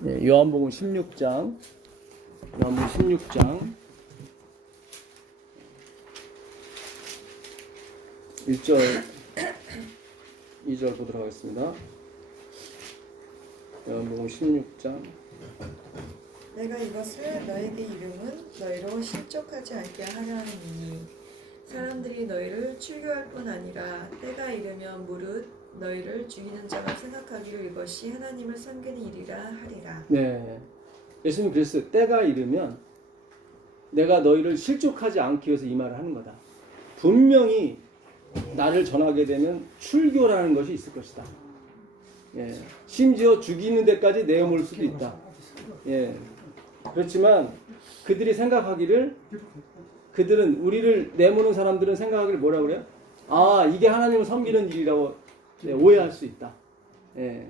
네, 요한복음 16장 1절 2절 보도록 하겠습니다. 요한복음 16장 내가 이것을 너에게 이름은 너희로 실족하지 않게 하려 함이니 사람들이 너희를 출교할 뿐 아니라 때가 이르면 무릇 너희를 죽이는 자가 생각하기로 이것이 하나님을 섬기는 일이라 하리라. 네, 예수님 그랬어요. 때가 이르면 내가 너희를 실족하지 않기 위해서 이 말을 하는 거다. 분명히 나를 전하게 되면 출교라는 것이 있을 것이다. 예, 심지어 죽이는 데까지 내어올 수도 있다. 예, 그렇지만 그들이 생각하기를, 그들은 우리를 내모는 사람들은 생각하기를 뭐라 그래요? 아, 이게 하나님을 섬기는 일이라고 오해할 수 있다. 예,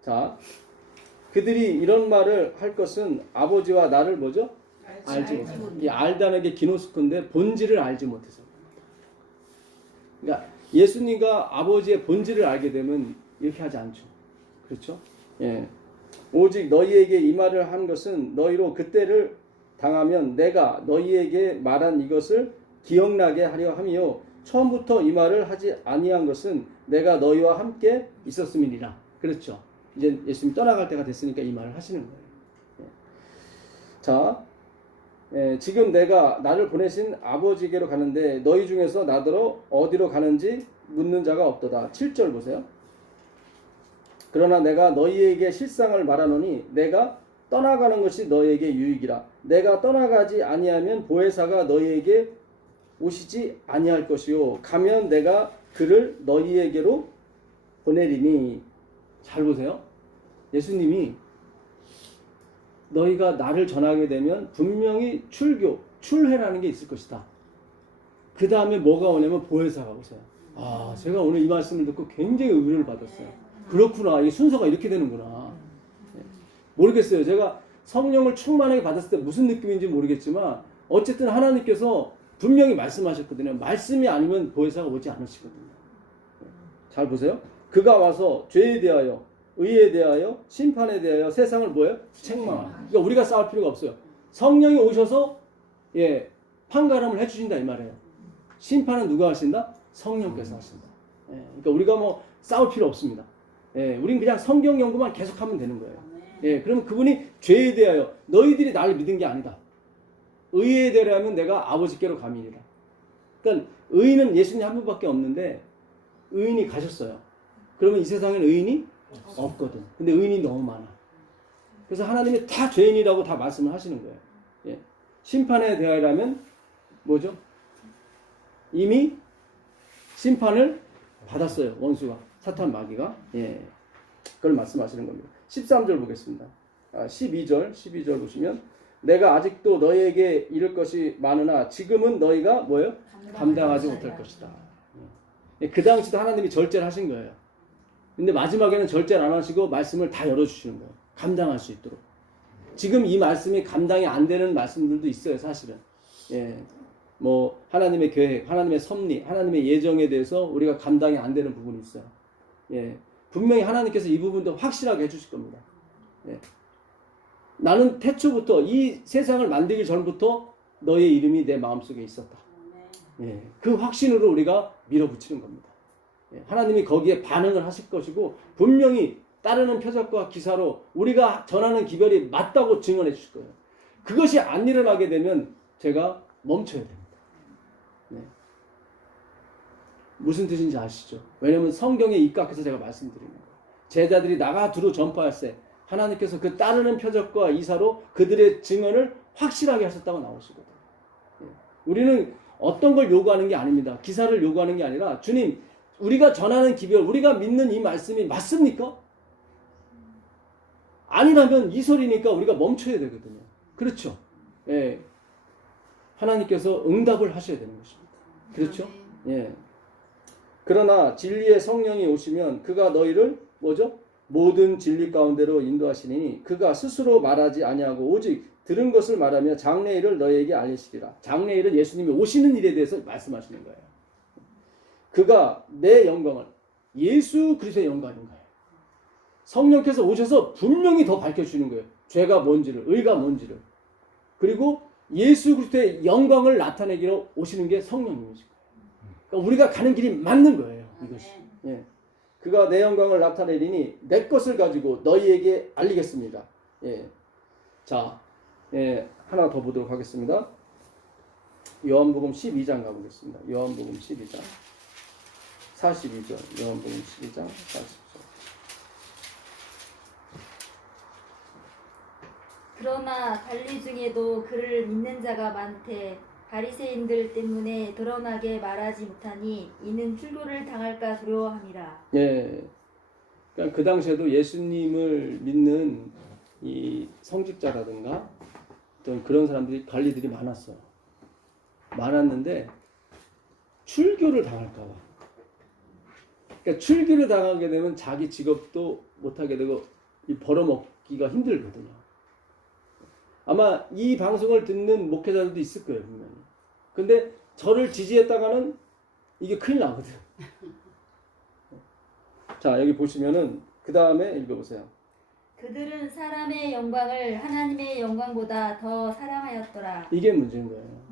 자, 그들이 이런 말을 할 것은 아버지와 나를 뭐죠? 알지 못해서. 이 알다는 게 기노스코인데 본질을 알지 못해서. 그러니까 예수님과 아버지의 본질을 알게 되면 이렇게 하지 않죠. 그렇죠? 예. 오직 너희에게 이 말을 한 것은 너희로 그때를 당하면 내가 너희에게 말한 이것을 기억나게 하려 함이요 처음부터 이 말을 하지 아니한 것은 내가 너희와 함께 있었음이니라. 그렇죠? 이제 예수님 떠나갈 때가 됐으니까 이 말을 하시는 거예요. 예. 자, 지금 내가 나를 보내신 아버지께로 가는데 너희 중에서 나더러 어디로 가는지 묻는 자가 없도다. 7절 보세요. 그러나 내가 너희에게 실상을 말하노니 내가 떠나가는 것이 너희에게 유익이라. 내가 떠나가지 아니하면 보혜사가 너희에게 오시지 아니할 것이요 가면 내가 그를 너희에게로 보내리니. 잘 보세요. 예수님이 너희가 나를 전하게 되면 분명히 출회라는 게 있을 것이다. 그 다음에 뭐가 오냐면 보혜사가 오세요. 아, 제가 오늘 이 말씀을 듣고 굉장히 의미를 받았어요. 그렇구나. 이 순서가 이렇게 되는구나. 모르겠어요. 제가 성령을 충만하게 받았을 때 무슨 느낌인지 모르겠지만 어쨌든 하나님께서 분명히 말씀하셨거든요. 말씀이 아니면 보혜사가 오지 않으시거든요. 잘 보세요. 그가 와서 죄에 대하여, 의에 대하여, 심판에 대하여 세상을 뭐예요? 책망하라. 그러니까 우리가 싸울 필요가 없어요. 성령이 오셔서 판가름을 해주신다 이 말이에요. 심판은 누가 하신다? 성령께서 하신다. 그러니까 우리가 뭐 싸울 필요 없습니다. 우린 그냥 성경 연구만 계속하면 되는 거예요. 그러면 그분이 죄에 대하여 너희들이 나를 믿은 게 아니다. 의에 대하여는 내가 아버지께로 가미니라. 그러니까 의인은 예수님 한 분밖에 없는데 의인이 가셨어요. 그러면 이 세상엔 의인이 없거든. 근데 의인이 너무 많아. 그래서 하나님이 다 죄인이라고 다 말씀을 하시는 거예요. 심판에 대하여라면 뭐죠? 이미 심판을 받았어요. 원수가. 사탄 마귀가. 그걸 말씀하시는 겁니다. 13절 보겠습니다. 12절 보시면 내가 아직도 너희에게 이를 것이 많으나 지금은 너희가 뭐예요? 감당하지 못할 것이다. 그 당시도 하나님이 절제를 하신 거예요. 근데 마지막에는 절제를 안 하시고 말씀을 다 열어주시는 거예요. 감당할 수 있도록. 지금 이 말씀이 감당이 안 되는 말씀들도 있어요. 사실은. 뭐 하나님의 계획, 하나님의 섭리, 하나님의 예정에 대해서 우리가 감당이 안 되는 부분이 있어요. 분명히 하나님께서 이 부분도 확실하게 해주실 겁니다. 나는 태초부터 이 세상을 만들기 전부터 너의 이름이 내 마음속에 있었다. 그 확신으로 우리가 밀어붙이는 겁니다. 하나님이 거기에 반응을 하실 것이고 분명히 따르는 표적과 기사로 우리가 전하는 기별이 맞다고 증언해 주실 거예요. 그것이 안 일어나게 되면 제가 멈춰야 됩니다. 무슨 뜻인지 아시죠? 왜냐하면 성경에 입각해서 제가 말씀드리는 거예요. 제자들이 나가 두루 전파할 때 하나님께서 그 따르는 표적과 이사로 그들의 증언을 확실하게 하셨다고 나오시거든요. 우리는 어떤 걸 요구하는 게 아닙니다. 기사를 요구하는 게 아니라 주님, 우리가 전하는 기별, 우리가 믿는 이 말씀이 맞습니까? 아니라면 이 소리니까 우리가 멈춰야 되거든요. 그렇죠? 하나님께서 응답을 하셔야 되는 것입니다. 그렇죠? 그러나 진리의 성령이 오시면 그가 너희를 뭐죠? 모든 진리 가운데로 인도하시니 그가 스스로 말하지 아니하고 오직 들은 것을 말하며 장래일을 너희에게 알리시리라. 장래일은 예수님이 오시는 일에 대해서 말씀하시는 거예요. 그가 내 영광을 예수 그리스도의 영광인 거예요. 성령께서 오셔서 분명히 더 밝혀주는 거예요. 죄가 뭔지를, 의가 뭔지를. 그리고 예수 그리스도의 영광을 나타내기로 오시는 게 성령님이죠. 그러니까 우리가 가는 길이 맞는 거예요. 이것이. 예. 그가 내 영광을 나타내리니 내 것을 가지고 너희에게 알리겠습니다. 예. 자, 예, 하나 더 보도록 하겠습니다. 요한복음 12장 가보겠습니다. 요한복음 12장 42절. 요한복음 12장 42절. 그러나 관리 중에도 그를 믿는 자가 많되 바리새인들 때문에 드러나게 말하지 못하니 이는 출교를 당할까 두려워함이라. 예. 그러니까 그 당시에도 예수님을 믿는 이 성직자라든가 어떤 그런 사람들이 관리들이 많았어요. 많았는데 출교를 당할까 봐. 그러니까 출교를 당하게 되면 자기 직업도 못하게 되고 이 벌어먹기가 힘들거든요. 아마 이 방송을 듣는 목회자들도 있을 거예요, 분명히. 근데 저를 지지했다가는 이게 큰일 나거든. 자, 여기 보시면은 그 다음에 읽어보세요. 그들은 사람의 영광을 하나님의 영광보다 더 사랑하였더라. 이게 문제인 거예요.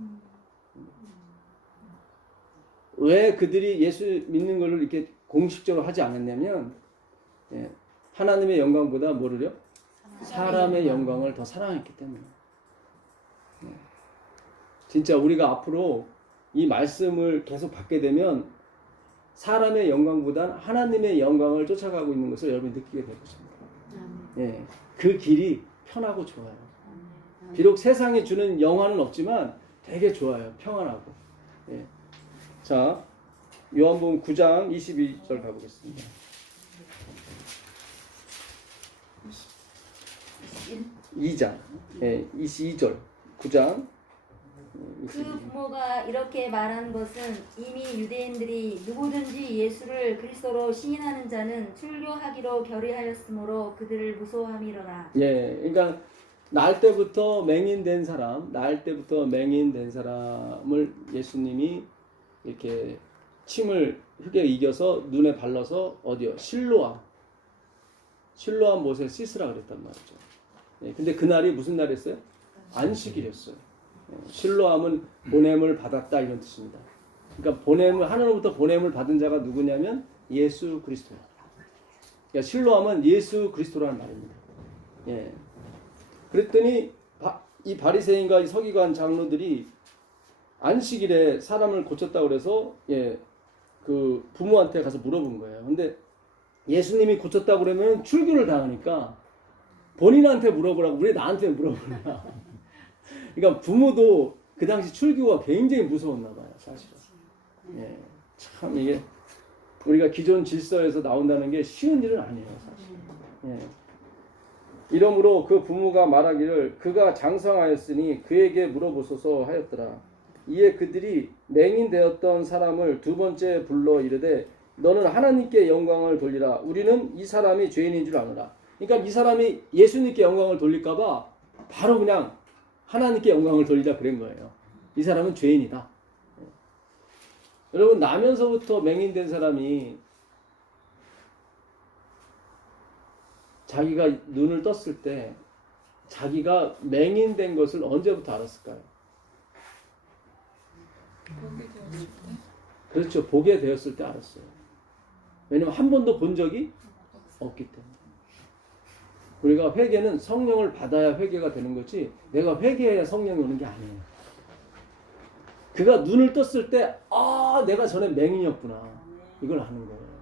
왜 그들이 예수 믿는 걸로 이렇게 공식적으로 하지 않았냐면, 예, 하나님의 영광보다 뭐를요? 사람의 영광을 더 사랑했기 때문에. 예. 진짜 우리가 앞으로 이 말씀을 계속 받게 되면 사람의 영광보다 하나님의 영광을 쫓아가고 있는 것을 여러분이 느끼게 될 것입니다. 예, 그 길이 편하고 좋아요. 비록 세상이 주는 영화는 없지만 되게 좋아요. 평안하고. 예. 자, 요한복음 9장 22절 가보겠습니다. 2장, 예, 22절, 9장. 그 부모가 이렇게 말한 것은 이미 유대인들이 누구든지 예수를 그리스도로 시인하는 자는 출교하기로 결의하였으므로 그들을 무서워함이로라. 예, 그러니까 날 때부터 맹인된 사람을 예수님이 이렇게 침을 흙에 이겨서 눈에 발라서 어디요? 실로암 못에 씻으라 그랬단 말이죠. 예, 근데 그날이 무슨 날이었어요? 안식일이었어요. 실로암은 보냄을 받았다 이런 뜻입니다. 그러니까 하나님으로부터 보냄을 받은 자가 누구냐면 예수 그리스도예요. 그러니까 실로암은 예수 그리스도라는 말입니다. 예. 그랬더니 이 바리새인과 이 서기관 장로들이 안식일에 사람을 고쳤다고 그래서 예, 그 부모한테 가서 물어본 거예요. 근데 예수님이 고쳤다고 그러면 출교를 당하니까 본인한테 물어보라고 왜 나한테 물어보냐. 그러니까 부모도 그 당시 출교가 굉장히 무서웠나 봐요, 사실은. 예, 참 이게 우리가 기존 질서에서 나온다는 게 쉬운 일은 아니에요, 사실. 예. 이러므로 그 부모가 말하기를 그가 장성하였으니 그에게 물어보소서 하였더라. 이에 그들이 맹인되었던 사람을 두 번째 불러 이르되 너는 하나님께 영광을 돌리라. 우리는 이 사람이 죄인인 줄 아노라. 그러니까 이 사람이 예수님께 영광을 돌릴까 봐 바로 그냥 하나님께 영광을 돌리자 그런 거예요. 이 사람은 죄인이다. 여러분 나면서부터 맹인된 사람이 자기가 눈을 떴을 때 자기가 맹인된 것을 언제부터 알았을까요? 보게 되었을 때. 그렇죠. 보게 되었을 때 알았어요. 왜냐면 한 번도 본 적이 없기 때문에. 우리가 회개는 성령을 받아야 회개가 되는 거지 내가 회개해야 성령이 오는 게 아니에요. 그가 눈을 떴을 때 내가 전에 맹인이었구나. 이걸 아는 거예요.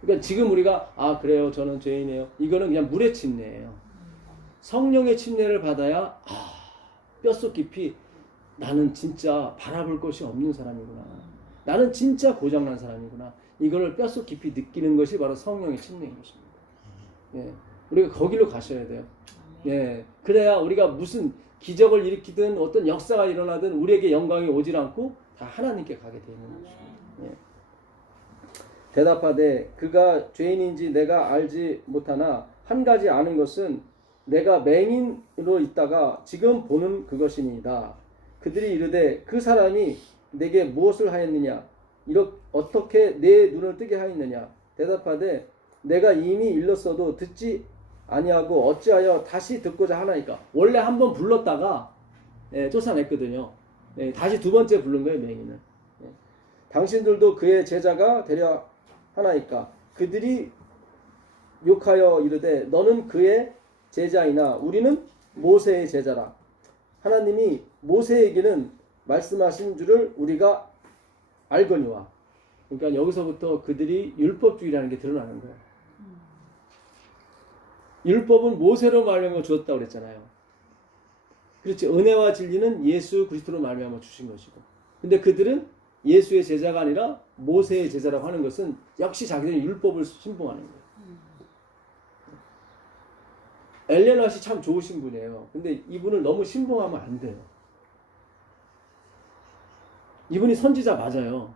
그러니까 지금 우리가 그래요. 저는 죄인이에요. 이거는 그냥 물의 침례예요. 성령의 침례를 받아야 뼛속 깊이 나는 진짜 바라볼 것이 없는 사람이구나. 나는 진짜 고장난 사람이구나. 이거를 뼛속 깊이 느끼는 것이 바로 성령의 침례인 것입니다. 예. 우리가 거기로 가셔야 돼요. 예. 그래야 우리가 무슨 기적을 일으키든 어떤 역사가 일어나든 우리에게 영광이 오질 않고 다 하나님께 가게 되는 것입니다. 예. 대답하되 그가 죄인인지 내가 알지 못하나 한 가지 아는 것은 내가 맹인으로 있다가 지금 보는 그것이니이다. 그들이 이르되 그 사람이 내게 무엇을 하였느냐? 어떻게 내 눈을 뜨게 하였느냐? 대답하되 내가 이미 일렀어도 듣지 아니하고 어찌하여 다시 듣고자 하나이까. 원래 한번 불렀다가 쫓아냈거든요. 다시 두 번째 부른 거예요, 맹인은. 당신들도 그의 제자가 되려 하나이까. 그들이 욕하여 이르되 너는 그의 제자이나 우리는 모세의 제자라. 하나님이 모세에게는 말씀하신 줄을 우리가 알거니와. 그러니까 여기서부터 그들이 율법주의라는 게 드러나는 거예요. 율법은 모세로 말미암아 주었다고 그랬잖아요. 그렇지. 은혜와 진리는 예수 그리스도로 말미암아 주신 것이고. 근데 그들은 예수의 제자가 아니라 모세의 제자라고 하는 것은 역시 자기들이 율법을 신봉하는 거예요. 엘렌 화이트 참 좋으신 분이에요. 근데 이분을 너무 신봉하면 안 돼요. 이분이 선지자 맞아요.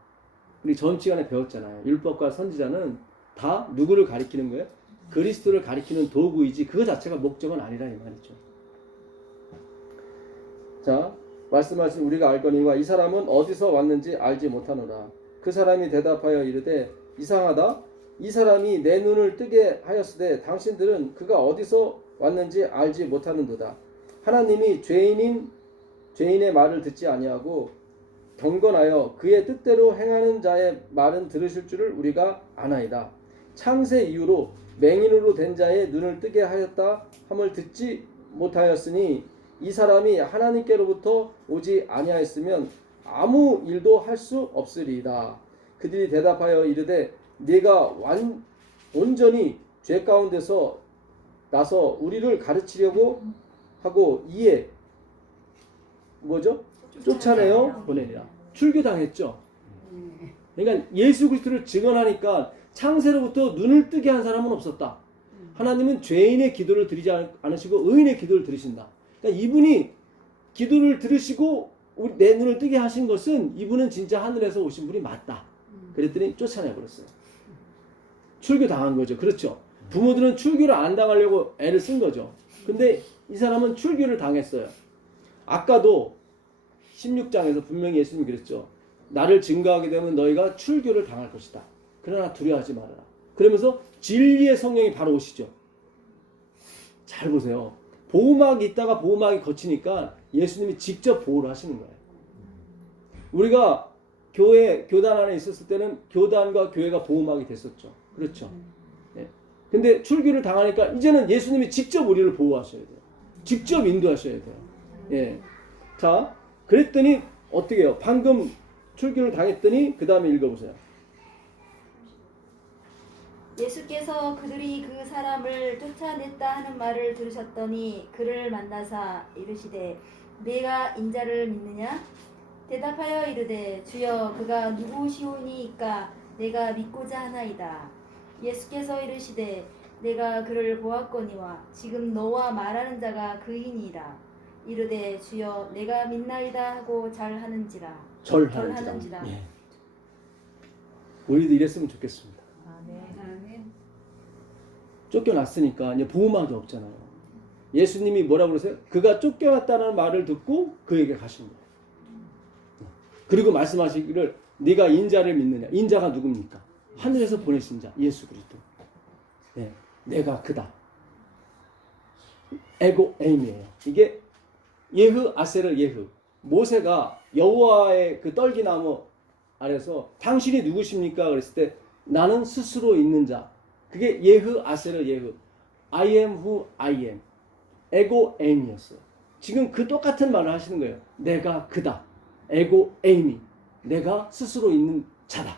우리 전 시간에 배웠잖아요. 율법과 선지자는 다 누구를 가리키는 거예요? 그리스도를 가리키는 도구이지 그거 자체가 목적은 아니라 이 말이죠. 자, 말씀하신 우리가 알거니와 이 사람은 어디서 왔는지 알지 못하노라. 그 사람이 대답하여 이르되 이상하다. 이 사람이 내 눈을 뜨게 하였으되 당신들은 그가 어디서 왔는지 알지 못하는도다. 하나님이 죄인의 말을 듣지 아니하고 경건하여 그의 뜻대로 행하는 자의 말은 들으실 줄을 우리가 아나이다. 창세 이후로 맹인으로 된 자의 눈을 뜨게 하였다 함을 듣지 못하였으니 이 사람이 하나님께로부터 오지 아니하였으면 아무 일도 할 수 없으리이다. 그들이 대답하여 이르되 네가 온전히 죄 가운데서 나서 우리를 가르치려고 하고 이에 뭐죠? 쫓아내어 보내리라. 출교당했죠. 그러니까 예수 그리스도를 증언하니까 창세로부터 눈을 뜨게 한 사람은 없었다. 하나님은 죄인의 기도를 드리지 않으시고 의인의 기도를 들으신다. 그러니까 이분이 기도를 들으시고 내 눈을 뜨게 하신 것은 이분은 진짜 하늘에서 오신 분이 맞다. 그랬더니 쫓아내버렸어요. 출교당한 거죠. 그렇죠. 부모들은 출교를 안 당하려고 애를 쓴 거죠. 근데 이 사람은 출교를 당했어요. 아까도 16장에서 분명히 예수님이 그랬죠. 나를 증거하게 되면 너희가 출교를 당할 것이다. 그러나 두려워하지 말아라. 그러면서 진리의 성령이 바로 오시죠. 잘 보세요. 보호막이 있다가 보호막이 거치니까 예수님이 직접 보호를 하시는 거예요. 우리가 교단 안에 있었을 때는 교단과 교회가 보호막이 됐었죠. 그렇죠. 근데 출교를 당하니까 이제는 예수님이 직접 우리를 보호하셔야 돼요. 직접 인도하셔야 돼요. 예. 자, 그랬더니 어떻게 해요? 방금 출교를 당했더니 그 다음에 읽어보세요. 예수께서 그들이 그 사람을 쫓아냈다 하는 말을 들으셨더니 그를 만나사 이르시되 내가 인자를 믿느냐? 대답하여 이르되 주여 그가 누구시오니이까 내가 믿고자 하나이다. 예수께서 이르시되 내가 그를 보았거니와 지금 너와 말하는 자가 그이니이다. 이르되 주여 내가 믿나이다 하고 절하는지라. 예. 우리도 이랬으면 좋겠습니다. 아멘. 쫓겨났으니까 이제 보호막이 없잖아요. 예수님이 뭐라고 그러세요? 그가 쫓겨났다는 말을 듣고 그에게 가신 거예요. 그리고 말씀하시기를 네가 인자를 믿느냐? 인자가 누굽니까? 하늘에서 보내신 자 예수 그리스도. 네, 내가 그다. 에고 에임이에요. 이게 예흐 아세르 예흐. 모세가 여호와의 그 떨기나무 아래서 당신이 누구십니까? 그랬을 때 나는 스스로 있는 자. 그게 예흐 아세르 예흐. I am who I am. 에고 에임이었어요. 지금 그 똑같은 말을 하시는 거예요. 내가 그다. 에고 에임이. 내가 스스로 있는 자다.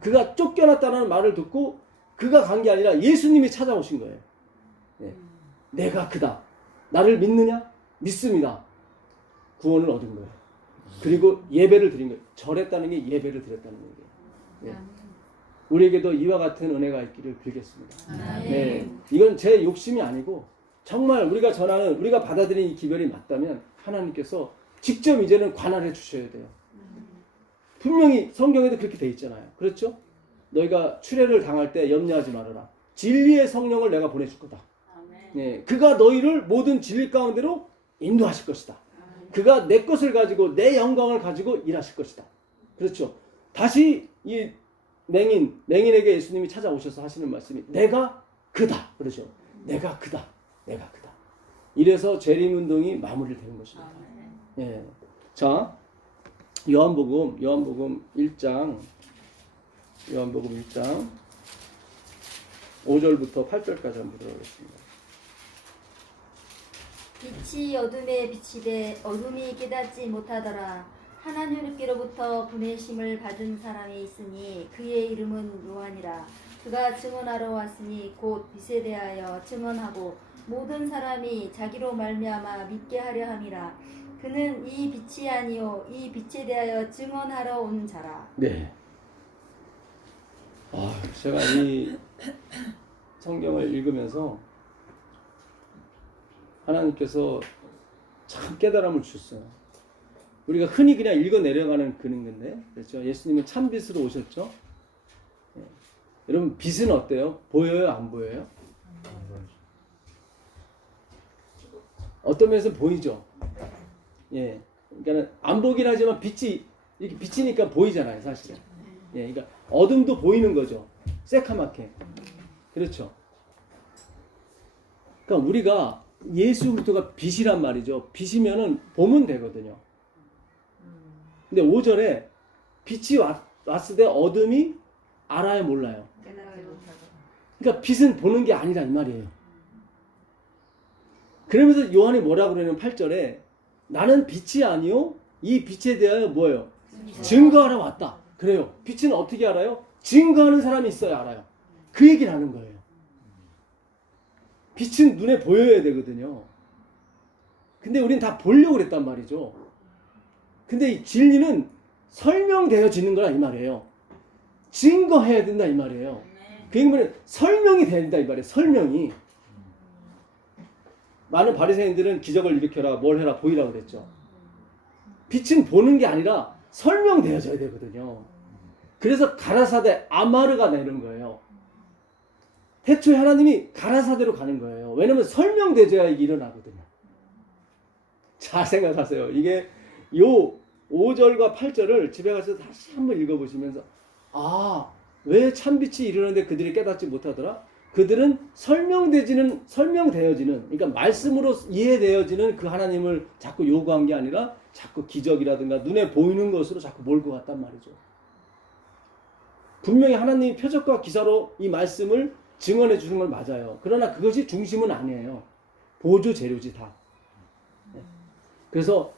그가 쫓겨났다는 말을 듣고 그가 간 게 아니라 예수님이 찾아오신 거예요. 네. 내가 그다. 나를 믿느냐? 믿습니다. 구원을 얻은 거예요. 그리고 예배를 드린 거예요. 절했다는 게 예배를 드렸다는 거예요. 네. 우리에게도 이와 같은 은혜가 있기를 빌겠습니다. 네. 이건 제 욕심이 아니고 정말 우리가 전하는 우리가 받아들인 이 기별이 맞다면 하나님께서 직접 이제는 관할해 주셔야 돼요. 분명히 성경에도 그렇게 돼 있잖아요. 그렇죠? 너희가 출애를 당할 때 염려하지 말아라. 진리의 성령을 내가 보내줄 거다. 네, 그가 너희를 모든 진리 가운데로 인도하실 것이다. 그가 내 것을 가지고 내 영광을 가지고 일하실 것이다. 그렇죠? 다시 이 맹인에게 예수님이 찾아오셔서 하시는 말씀이 내가 그다 그러죠. 내가 그다. 내가 그다. 이래서 재림 운동이 마무리되는 것입니다. 예. 자, 요한복음 1장 5절부터 8절까지 한번 들어보겠습니다. 빛이 어둠에 비치되 어둠이 깨닫지 못하더라. 하나님께로부터 보내심을 받은 사람이 있으니 그의 이름은 요한이라. 그가 증언하러 왔으니 곧 빛에 대하여 증언하고 모든 사람이 자기로 말미암아 믿게 하려 함이라. 그는 이 빛이 아니요 이 빛에 대하여 증언하러 온 자라. 네. 제가 이 성경을 읽으면서 하나님께서 참 깨달음을 주셨어요. 우리가 흔히 그냥 읽어 내려가는 그런 건데, 그렇죠? 예수님은 참 빛으로 오셨죠. 예. 여러분 빛은 어때요? 보여요? 안 보여요? 어떤 면에서 보이죠. 예, 그러니까 안 보긴 하지만 빛이 이렇게 비치니까 보이잖아요, 사실은. 예, 그러니까 어둠도 보이는 거죠. 새카맣게. 그렇죠. 그러니까 우리가 예수 그리스도가 빛이란 말이죠. 빛이면은 보면 되거든요. 근데 5절에 빛이 왔을 때 어둠이 알아요, 몰라요? 그러니까 빛은 보는 게 아니라 이 말이에요. 그러면서 요한이 뭐라고 그러냐면 8절에 나는 빛이 아니요 이 빛에 대하여 뭐예요? 증거하러 왔다. 그래요. 빛은 어떻게 알아요? 증거하는 사람이 있어야 알아요. 그 얘기를 하는 거예요. 빛은 눈에 보여야 되거든요. 근데 우린 다 보려고 그랬단 말이죠. 근데 이 진리는 설명되어지는 거라 이 말이에요. 증거해야 된다 이 말이에요. 그 얘기는 설명이 된다 이 말이에요. 설명이. 많은 바리새인들은 기적을 일으켜라, 뭘 해라, 보이라고 그랬죠. 빛은 보는 게 아니라 설명되어져야 되거든요. 그래서 가라사대 아마르가 내는 거예요. 태초에 하나님이 가라사대로 가는 거예요. 왜냐면 설명되어야 이게 일어나거든요. 잘 생각하세요. 이게 요 5절과 8절을 집에 가서 다시 한번 읽어보시면서 왜 참빛이 이르는데 그들이 깨닫지 못하더라? 그들은 설명되어지는 그러니까 말씀으로 이해되어지는 그 하나님을 자꾸 요구한 게 아니라 자꾸 기적이라든가 눈에 보이는 것으로 자꾸 몰고 갔단 말이죠. 분명히 하나님이 표적과 기사로 이 말씀을 증언해 주는 건 맞아요. 그러나 그것이 중심은 아니에요. 보조 재료지 다. 그래서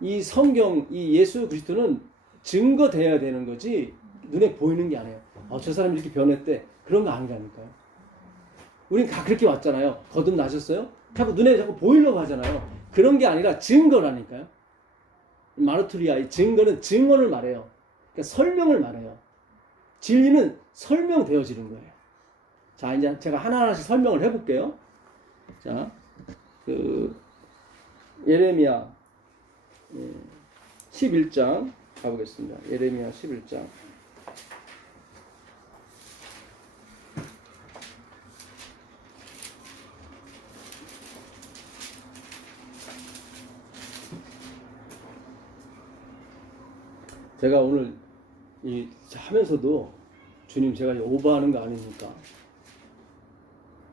이 성경, 이 예수 그리스도는 증거되어야 되는 거지 눈에 보이는 게 아니에요. 저 사람이 이렇게 변했대. 그런 거 아니라니까요. 우린 다 그렇게 왔잖아요. 거듭나셨어요? 자꾸 눈에 자꾸 보이려고 하잖아요. 그런 게 아니라 증거라니까요. 마르투리아, 이 증거는 증언을 말해요. 그러니까 설명을 말해요. 진리는 설명되어지는 거예요. 자, 이제 제가 하나하나씩 설명을 해볼게요. 자, 예레미야 11장 가보겠습니다. 예레미야 11장. 제가 오늘 하면서도 주님 제가 오버하는 거 아닙니까?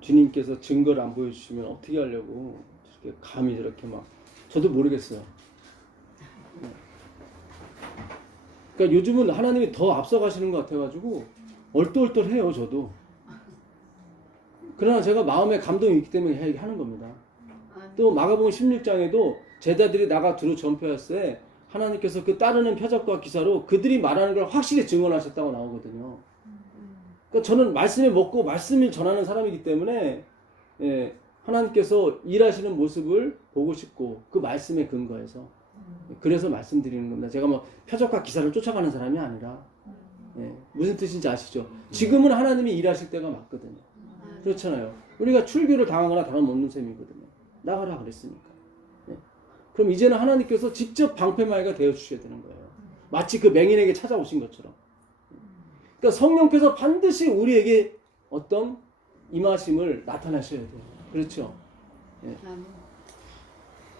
주님께서 증거를 안 보여주시면 어떻게 하려고 이렇게 감히 저렇게 막 저도 모르겠어요. 그러니까 요즘은 하나님이 더 앞서가시는 것 같아가지고 얼떨떨해요 저도. 그러나 제가 마음에 감동이 있기 때문에 하는 겁니다. 또 마가복음 16장에도 제자들이 나가 두루 전파했을 때 하나님께서 그 따르는 표적과 기사로 그들이 말하는 걸 확실히 증언하셨다고 나오거든요. 그러니까 저는 말씀에 먹고 말씀을 전하는 사람이기 때문에 하나님께서 일하시는 모습을 보고 싶고 그 말씀에 근거해서 그래서 말씀드리는 겁니다. 제가 뭐 표적과 기사를 쫓아가는 사람이 아니라 무슨 뜻인지 아시죠? 지금은 하나님이 일하실 때가 맞거든요. 그렇잖아요. 우리가 출교를 당하거나 당하면 셈이거든요. 나가라 그랬으니까. 그럼 이제는 하나님께서 직접 방패마이가 되어주셔야 되는 거예요. 마치 그 맹인에게 찾아오신 것처럼. 그러니까 성령께서 반드시 우리에게 어떤 임하심을 나타나셔야 돼요. 그렇죠?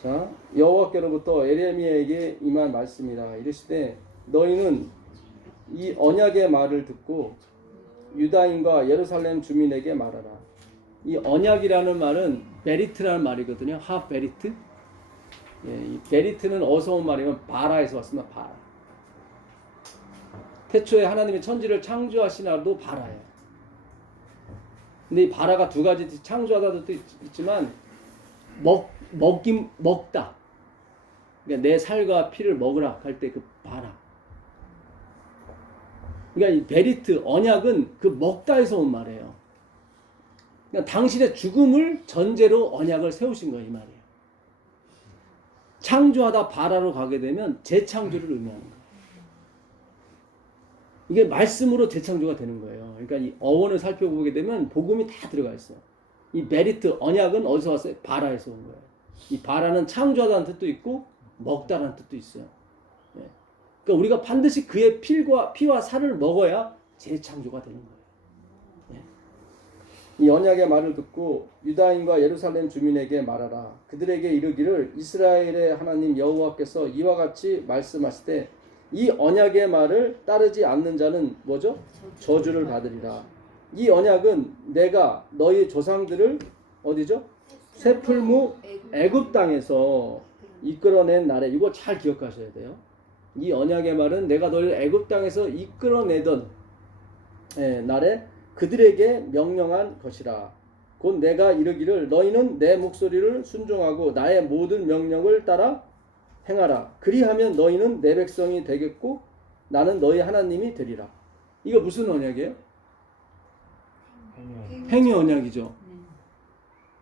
자, 여호와께로부터 에레미야에게 임한 말씀이라. 이르시되 너희는 이 언약의 말을 듣고 유다인과 예루살렘 주민에게 말하라. 이 언약이라는 말은 베리트라는 말이거든요. 하 베리트. 예, 이 베리트는 어서 온 말이면 바라에서 왔습니다. 바라. 태초에 하나님이 천지를 창조하시나도 바라예요. 근데 이 바라가 두 가지 창조하다도 있지만 먹다. 그러니까 내 살과 피를 먹으라 할 때 그 바라. 그러니까 이 베리트 언약은 그 먹다에서 온 말이에요. 그러니까 당신의 죽음을 전제로 언약을 세우신 거예요, 이 말이에요. 창조하다 바라로 가게 되면 재창조를 의미하는 거예요. 이게 말씀으로 재창조가 되는 거예요. 그러니까 이 어원을 살펴보게 되면 복음이 다 들어가 있어요. 이 베리트 언약은 어디서 왔어요? 바라에서 온 거예요. 이 바라는 창조하다는 뜻도 있고 먹다라는 뜻도 있어요. 네. 그러니까 우리가 반드시 그의 피와 살을 먹어야 재창조가 되는 거예요. 네. 이 언약의 말을 듣고 유다인과 예루살렘 주민에게 말하라. 그들에게 이르기를 이스라엘의 하나님 여호와께서 이와 같이 말씀하시되 이 언약의 말을 따르지 않는 자는 뭐죠? 저주를 받으리라. 이 언약은 내가 너희 조상들을 어디죠? 쇠풀무 애굽 땅에서 이끌어낸 날에, 이거 잘 기억하셔야 돼요. 이 언약의 말은 내가 너희를 애굽 땅에서 이끌어내던 날에 그들에게 명령한 것이라. 곧 내가 이르기를 너희는 내 목소리를 순종하고 나의 모든 명령을 따라 행하라. 그리하면 너희는 내 백성이 되겠고 나는 너희 하나님이 되리라. 이거 무슨 언약이에요? 행위 언약이죠.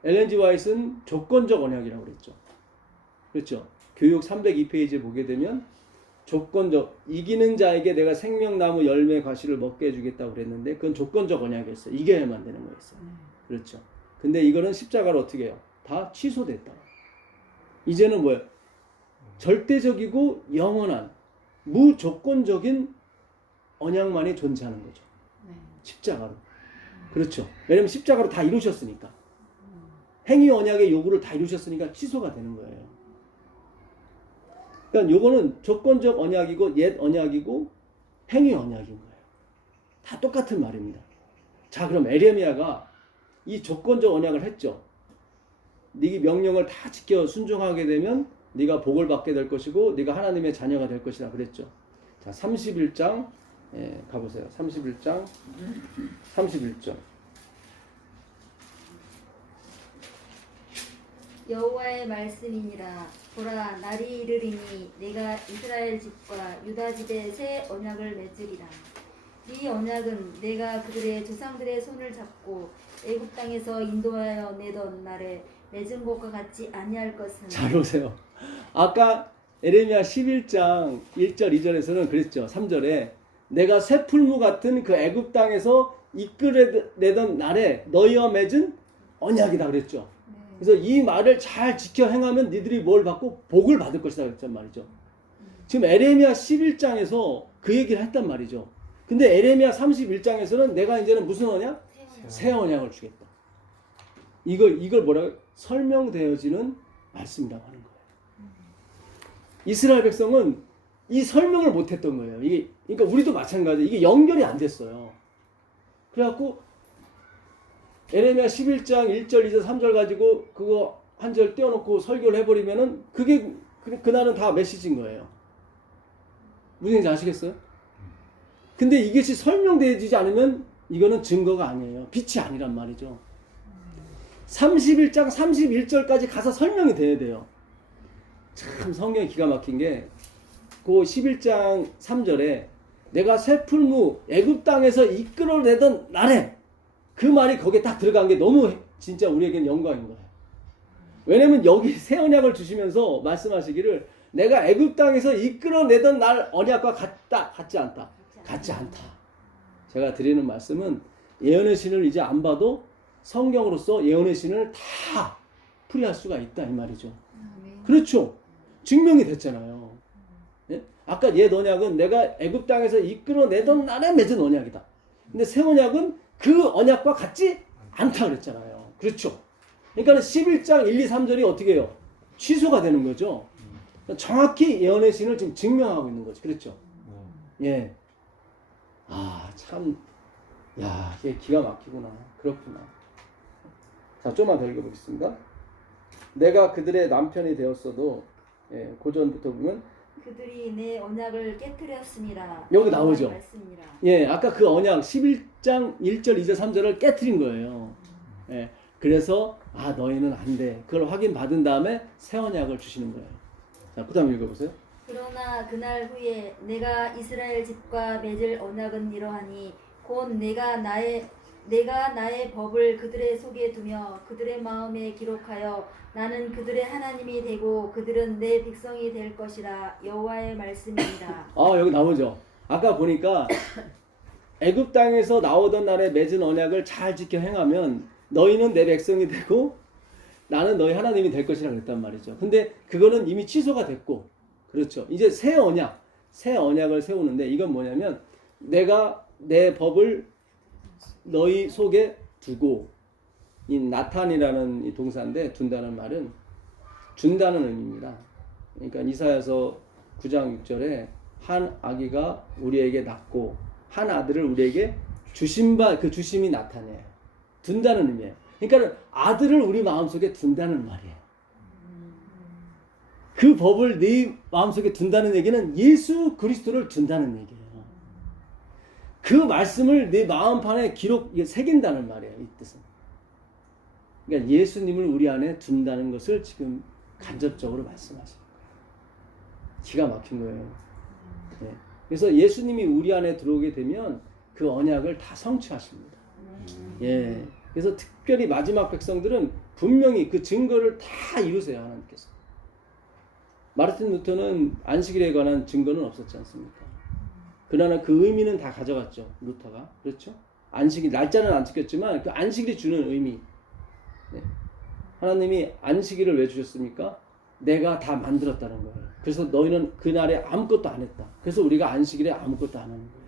엘렌 G 화이트는 조건적 언약이라고 그랬죠. 그렇죠. 교육 302페이지에 보게 되면 조건적, 이기는 자에게 내가 생명나무 열매 과실을 먹게 해주겠다고 그랬는데 그건 조건적 언약이었어요. 이겨야만 되는 거였어요. 그렇죠. 근데 이거는 십자가로 어떻게 해요? 다 취소됐다. 이제는 뭐예요? 절대적이고 영원한 무조건적인 언약만이 존재하는 거죠. 십자가로. 그렇죠. 왜냐면 십자가로 다 이루셨으니까. 행위 언약의 요구를 다 이루셨으니까 취소가 되는 거예요. 그러니까 요거는 조건적 언약이고 옛 언약이고 행위 언약인 거예요. 다 똑같은 말입니다. 자, 그럼 에레미야가 이 조건적 언약을 했죠. 네 명령을 다 지켜 순종하게 되면 네가 복을 받게 될 것이고 네가 하나님의 자녀가 될 것이라 그랬죠. 자, 31장 가보세요. 31장 31절. 여호와의 말씀이니라. 보라, 날이 이르리니 내가 이스라엘 집과 유다 집에 새 언약을 맺으리라. 이 언약은 내가 그들의 조상들의 손을 잡고 애굽 땅에서 인도하여 내던 날에 맺은 것과 같지 아니할 것은. 잘 보세요. 아까 에레미야 11장 1절 2절에서는 그랬죠. 3절에 내가 새 풀무 같은 그 애굽 땅에서 이끌어내던 날에 너희와 맺은 언약이다 그랬죠. 그래서 이 말을 잘 지켜 행하면 니들이 뭘 받고 복을 받을 것이다 그랬단 말이죠. 지금 에레미야 11장에서 그 얘기를 했단 말이죠. 근데 에레미야 31장에서는 내가 이제는 무슨 언약? 새 언약을 주겠다. 이걸 뭐라고? 설명되어지는 말씀이라고 하는 거예요. 이스라엘 백성은 이 설명을 못했던 거예요. 이게, 그러니까 우리도 마찬가지. 이게 연결이 안 됐어요. 그래갖고 에레미야 11장 1절, 2절, 3절 가지고 그거 한 절 떼어놓고 설교를 해버리면은 그게 그날은 다 메시지인 거예요. 무슨 얘기인지 아시겠어요? 근데 이것이 설명되지 않으면 이거는 증거가 아니에요. 빛이 아니란 말이죠. 31장 31절까지 가서 설명이 돼야 돼요. 참 성경이 기가 막힌 게 그 11장 3절에 내가 새 풀무 애굽 땅에서 이끌어내던 날에 그 말이 거기에 딱 들어간 게 너무 진짜 우리에게는 영광인 거예요. 왜냐면 여기 새 언약을 주시면서 말씀하시기를 내가 애굽 땅에서 이끌어내던 날 언약과 같지 않다. 같지 않다. 제가 드리는 말씀은 예언의 신을 이제 안 봐도 성경으로서 예언의 신을 다 풀이할 수가 있다 이 말이죠. 그렇죠. 증명이 됐잖아요. 예? 아까 옛 언약은 내가 애굽 땅에서 이끌어내던 날에 맺은 언약이다. 근데 새 언약은 그 언약과 같지 않다 그랬잖아요. 그렇죠. 그러니까 11장 1, 2, 3절이 어떻게 해요? 취소가 되는 거죠. 정확히 예언의 신을 지금 증명하고 있는 거죠. 그렇죠. 예. 아, 참, 야, 이게 기가 막히구나. 그렇구나. 자, 좀만 더 읽어보겠습니다. 내가 그들의 남편이 되었어도, 예, 고전부터 보면, 그들이 내 언약을 깨뜨렸습니다. 여기 나오죠. 말씀이라. 예, 아까 그 언약 11장 1절, 2절, 3절을 깨트린 거예요. 예, 그래서, 아, 너희는 안 돼. 그걸 확인받은 다음에 새 언약을 주시는 거예요. 자, 그 다음 읽어보세요. 그러나 그날 후에 내가 이스라엘 집과 맺을 언약은 이러하니 곧 내가 나의 법을 그들의 속에 두며 그들의 마음에 기록하여 나는 그들의 하나님이 되고 그들은 내 백성이 될 것이라 여호와의 말씀입니다. 아, 여기 나오죠. 아까 보니까 애굽 땅에서 나오던 날에 맺은 언약을 잘 지켜 행하면 너희는 내 백성이 되고 나는 너희 하나님이 될 것이라 그랬단 말이죠. 근데 그거는 이미 취소가 됐고, 그렇죠. 이제 새 언약을 세우는데 이건 뭐냐면 내가 내 법을 너희 속에 두고, 이 나탄이라는 이 동사인데 둔다는 말은 준다는 의미입니다. 그러니까 이사야서 9장 6절에 한 아기가 우리에게 낳고 한 아들을 우리에게 주신 바 그 주심이 나타내요. 둔다는 의미예요. 그러니까 아들을 우리 마음속에 둔다는 말이에요. 그 법을 네 마음속에 둔다는 얘기는 예수 그리스도를 둔다는 얘기예요. 그 말씀을 내 마음판에 새긴다는 말이에요. 이 뜻은. 그러니까 예수님을 우리 안에 둔다는 것을 지금 간접적으로 말씀하시는 거예요. 기가 막힌 거예요. 네. 그래서 예수님이 우리 안에 들어오게 되면 그 언약을 다 성취하십니다. 예. 그래서 특별히 마지막 백성들은 분명히 그 증거를 다 이루세요. 하나님께서. 마르틴 루터는 안식일에 관한 증거는 없었지 않습니까? 그러나 그 의미는 다 가져갔죠. 루터가. 그렇죠? 안식일, 날짜는 안 지켰지만 그 안식일이 주는 의미. 네. 하나님이 안식일을 왜 주셨습니까? 내가 다 만들었다는 거예요. 그래서 너희는 그날에 아무것도 안 했다. 그래서 우리가 안식일에 아무것도 안 하는 거예요.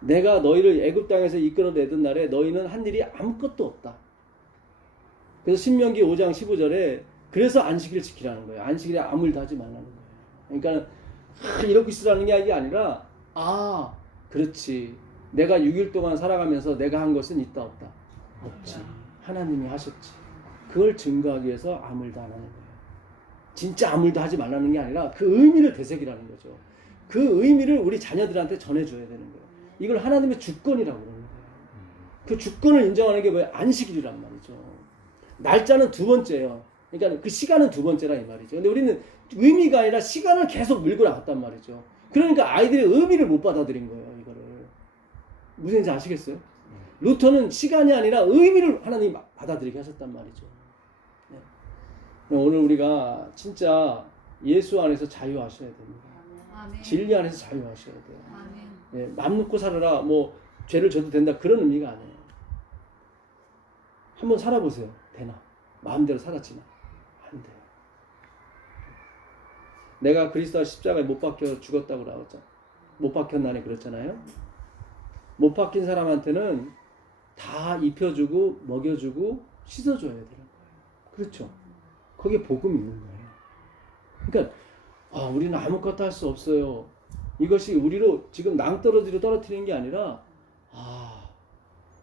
내가 너희를 애굽 땅에서 이끌어내던 날에 너희는 한 일이 아무것도 없다. 그래서 신명기 5장 15절에 그래서 안식일을 지키라는 거예요. 안식일에 아무 일도 하지 말라는 거예요. 그러니까 이렇게 있으라는 게 아니라 그렇지. 내가 6일 동안 살아가면서 내가 한 것은 있다 없다? 없지. 하나님이 하셨지. 그걸 증거하기 위해서 아무 일도 안 하는 거예요. 진짜 아무 일도 하지 말라는 게 아니라 그 의미를 되새기라는 거죠. 그 의미를 우리 자녀들한테 전해줘야 되는 거예요. 이걸 하나님의 주권이라고 그러는 거예요. 그 주권을 인정하는 게 뭐예요? 안식일이란 말이죠. 날짜는 두 번째예요. 그러니까 그 시간은 두 번째라 이 말이죠. 근데 우리는 의미가 아니라 시간을 계속 밀고 나갔단 말이죠. 그러니까 아이들이 의미를 못 받아들인 거예요. 이거를. 무슨 얘기인지 아시겠어요? 루터는 시간이 아니라 의미를 하나님이 받아들이게 하셨단 말이죠. 네. 오늘 우리가 진짜 예수 안에서 자유하셔야 됩니다. 아멘. 진리 안에서 자유하셔야 돼요. 아멘. 네, 맘 놓고 살아라, 뭐 죄를 져도 된다 그런 의미가 아니에요. 한번 살아보세요. 되나? 마음대로 살았지만 안 돼요. 내가 그리스도와 십자가에 못 박혀 죽었다고 나왔잖아. 못 박혔나니 그렇잖아요. 못 박힌 사람한테는 다 입혀주고 먹여주고 씻어줘야 되는 거예요. 그렇죠? 거기에 복음이 있는 거예요. 그러니까 우리는 아무것도 할 수 없어요. 이것이 우리로 지금 낭떠러지로 떨어뜨리는 게 아니라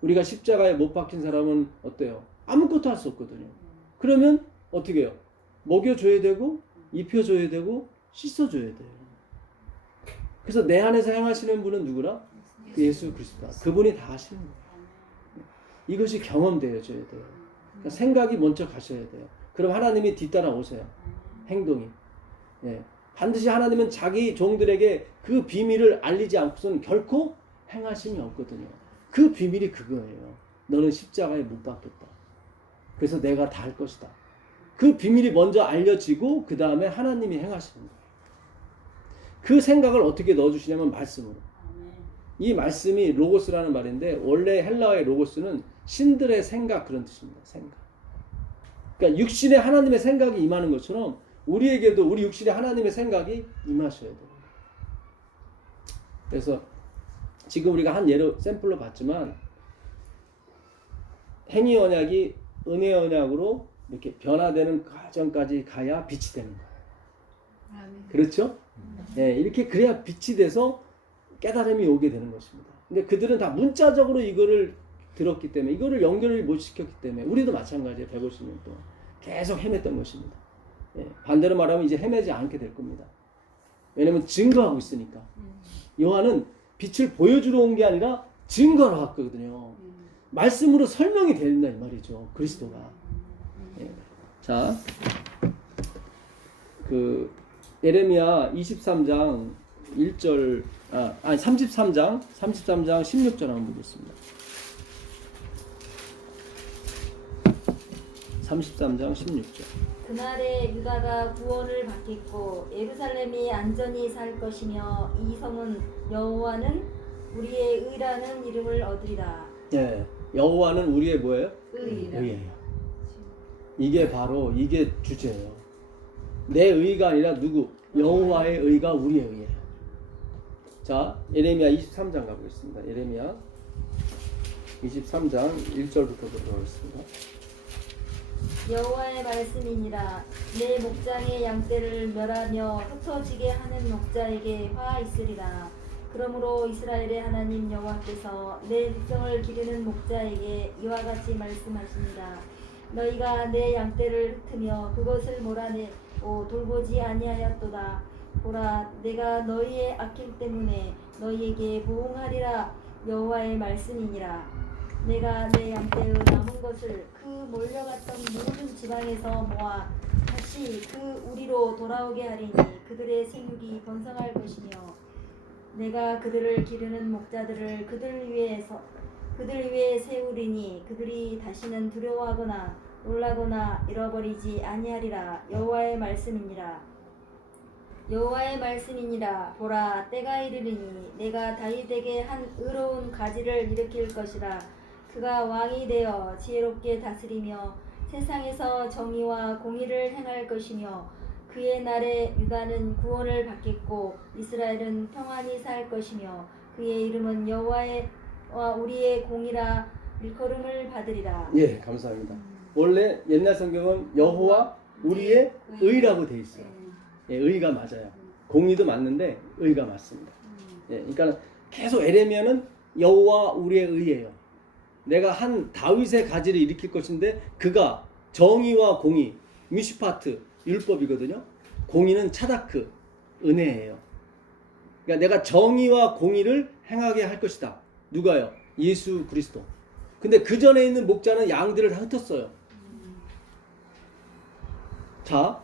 우리가 십자가에 못 박힌 사람은 어때요? 아무것도 할 수 없거든요. 그러면 어떻게 해요? 먹여줘야 되고 입혀줘야 되고 씻어줘야 돼요. 그래서 내 안에서 행하시는 분은 누구라? 그 예수 그리스도다. 그분이 다 하시는 거예요. 이것이 경험되어져야 돼요. 그러니까 생각이 먼저 가셔야 돼요. 그럼 하나님이 뒤따라 오세요. 행동이. 예. 반드시 하나님은 자기 종들에게 그 비밀을 알리지 않고서는 결코 행하심이 없거든요. 그 비밀이 그거예요. 너는 십자가에 못 박혔다. 그래서 내가 다 할 것이다. 그 비밀이 먼저 알려지고 그 다음에 하나님이 행하시는 거예요. 그 생각을 어떻게 넣어주시냐면 말씀으로. 이 말씀이 로고스라는 말인데 원래 헬라어의 로고스는 신들의 생각 그런 뜻입니다. 생각. 그러니까 육신에 하나님의 생각이 임하는 것처럼 우리에게도 우리 육신에 하나님의 생각이 임하셔야 돼요. 그래서 지금 우리가 한 예로 샘플로 봤지만 행위 언약이 은혜 언약으로 이렇게 변화되는 과정까지 가야 빛이 되는 거예요. 아멘. 그렇죠? 네, 이렇게 그래야 빛이 돼서 깨달음이 오게 되는 것입니다. 근데 그들은 다 문자적으로 이거를 들었기 때문에 이거를 연결을 못 시켰기 때문에 우리도 마찬가지예요. 150년 동안 계속 헤맸던 것입니다. 예, 반대로 말하면 이제 헤매지 않게 될 겁니다. 왜냐면 증거하고 있으니까. 요한은 빛을 보여주러 온 게 아니라 증거로 왔거든요. 말씀으로 설명이 된다 이 말이죠. 그리스도가. 예. 자, 그 예레미야 23장 1절 33장 16절 한번 보겠습니다. 33장 16절. 그날에 유다가 구원을 받겠고 예루살렘이 안전히 살 것이며 이 성은 여호와는 우리의 의라는 이름을 얻으리라. 예. 여호와는 우리의 뭐예요? 의라. 의예요. 이게 바로 이게 주제예요. 내 의가 아니라 누구? 여호와의 의가 우리의 의예요. 자, 예레미야 23장 가보겠습니다. 예레미야 23장 1절부터 보도록 하겠습니다. 여호와의 말씀이니라. 내 목장의 양떼를 멸하며 흩어지게 하는 목자에게 화 있으리라. 그러므로 이스라엘의 하나님 여호와께서 내 백성을 기르는 목자에게 이와 같이 말씀하시니라. 너희가 내 양떼를 흩으며 그것을 몰아내고 돌보지 아니하였도다. 보라, 내가 너희의 악행 때문에 너희에게 보응하리라. 여호와의 말씀이니라. 내가 내 양떼의 남은 것을 그 몰려갔던 모든 지방에서 모아 다시 그 우리로 돌아오게 하리니 그들의 생육이 번성할 것이며 내가 그들을 기르는 목자들을 그들 위에 세우리니 그들이 다시는 두려워하거나 놀라거나 잃어버리지 아니하리라. 여호와의 말씀이니라. 여호와의 말씀이니라. 보라, 때가 이르리니 내가 다윗에게 한 의로운 가지를 일으킬 것이라. 그가 왕이 되어 지혜롭게 다스리며 세상에서 정의와 공의를 행할 것이며 그의 날에 유다는 구원을 받겠고 이스라엘은 평안히 살 것이며 그의 이름은 여호와와 우리의 공이라 일컬음을 받으리라. 예, 감사합니다. 원래 옛날 성경은 여호와 우리의 의라고 돼 있어요. 예, 의가 맞아요. 공의도 맞는데 의가 맞습니다. 예, 그러니까 계속 에레미야는 여호와 우리의 의예요. 내가 한 다윗의 가지를 일으킬 것인데 그가 정의와 공의, 미슈파트, 율법이거든요. 공의는 차다크, 은혜예요. 그러니까 내가 정의와 공의를 행하게 할 것이다. 누가요? 예수 그리스도. 근데 그 전에 있는 목자는 양들을 다 흩었어요. 자,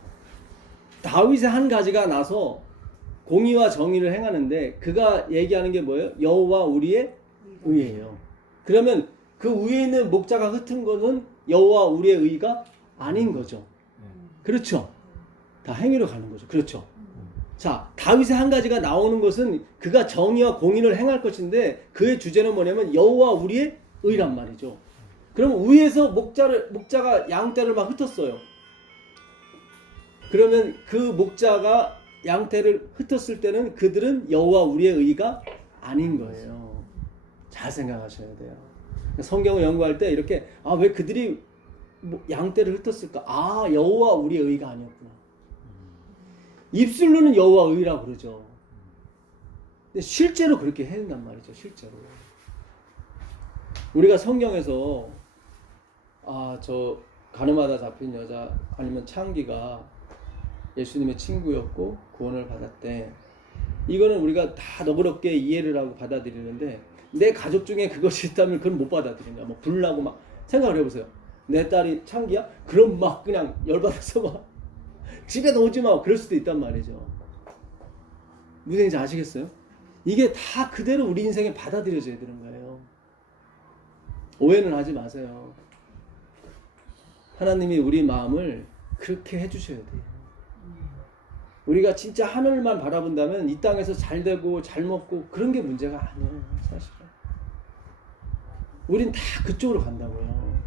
다윗의 한 가지가 나서 공의와 정의를 행하는데 그가 얘기하는 게 뭐예요? 여호와 우리의 의예요. 그러면 그 위에 있는 목자가 흩은 것은 여호와 우리의 의가 아닌 거죠. 그렇죠? 다 행위로 가는 거죠. 그렇죠? 자, 다윗의 한 가지가 나오는 것은 그가 정의와 공의를 행할 것인데 그의 주제는 뭐냐면 여호와 우리의 의란 말이죠. 그럼 위에서 목자가 양떼를 막 흩었어요. 그러면 그 목자가 양떼를 흩었을 때는 그들은 여호와 우리의 의가 아닌 거예요. 잘 생각하셔야 돼요. 성경을 연구할 때 이렇게 왜 그들이 양떼를 흩었을까? 여호와 우리의 의가 아니었구나. 입술로는 여호와 의라고 그러죠. 근데 실제로 그렇게 해야 된단 말이죠. 실제로. 우리가 성경에서 저 가늠하다 잡힌 여자 아니면 창기가 예수님의 친구였고 구원을 받았대. 이거는 우리가 다 너그럽게 이해를 하고 받아들이는데 내 가족 중에 그것이 있다면 그건 못 받아들인다. 뭐 불나고 막 생각을 해보세요. 내 딸이 창기야? 그럼 막 그냥 열받아서 막 집에 오지 마. 그럴 수도 있단 말이죠. 무슨 얘기인지 아시겠어요? 이게 다 그대로 우리 인생에 받아들여져야 되는 거예요. 오해는 하지 마세요. 하나님이 우리 마음을 그렇게 해주셔야 돼요. 우리가 진짜 하늘만 바라본다면 이 땅에서 잘 되고 잘 먹고 그런 게 문제가 아니에요. 사실은. 우린 다 그쪽으로 간다고요.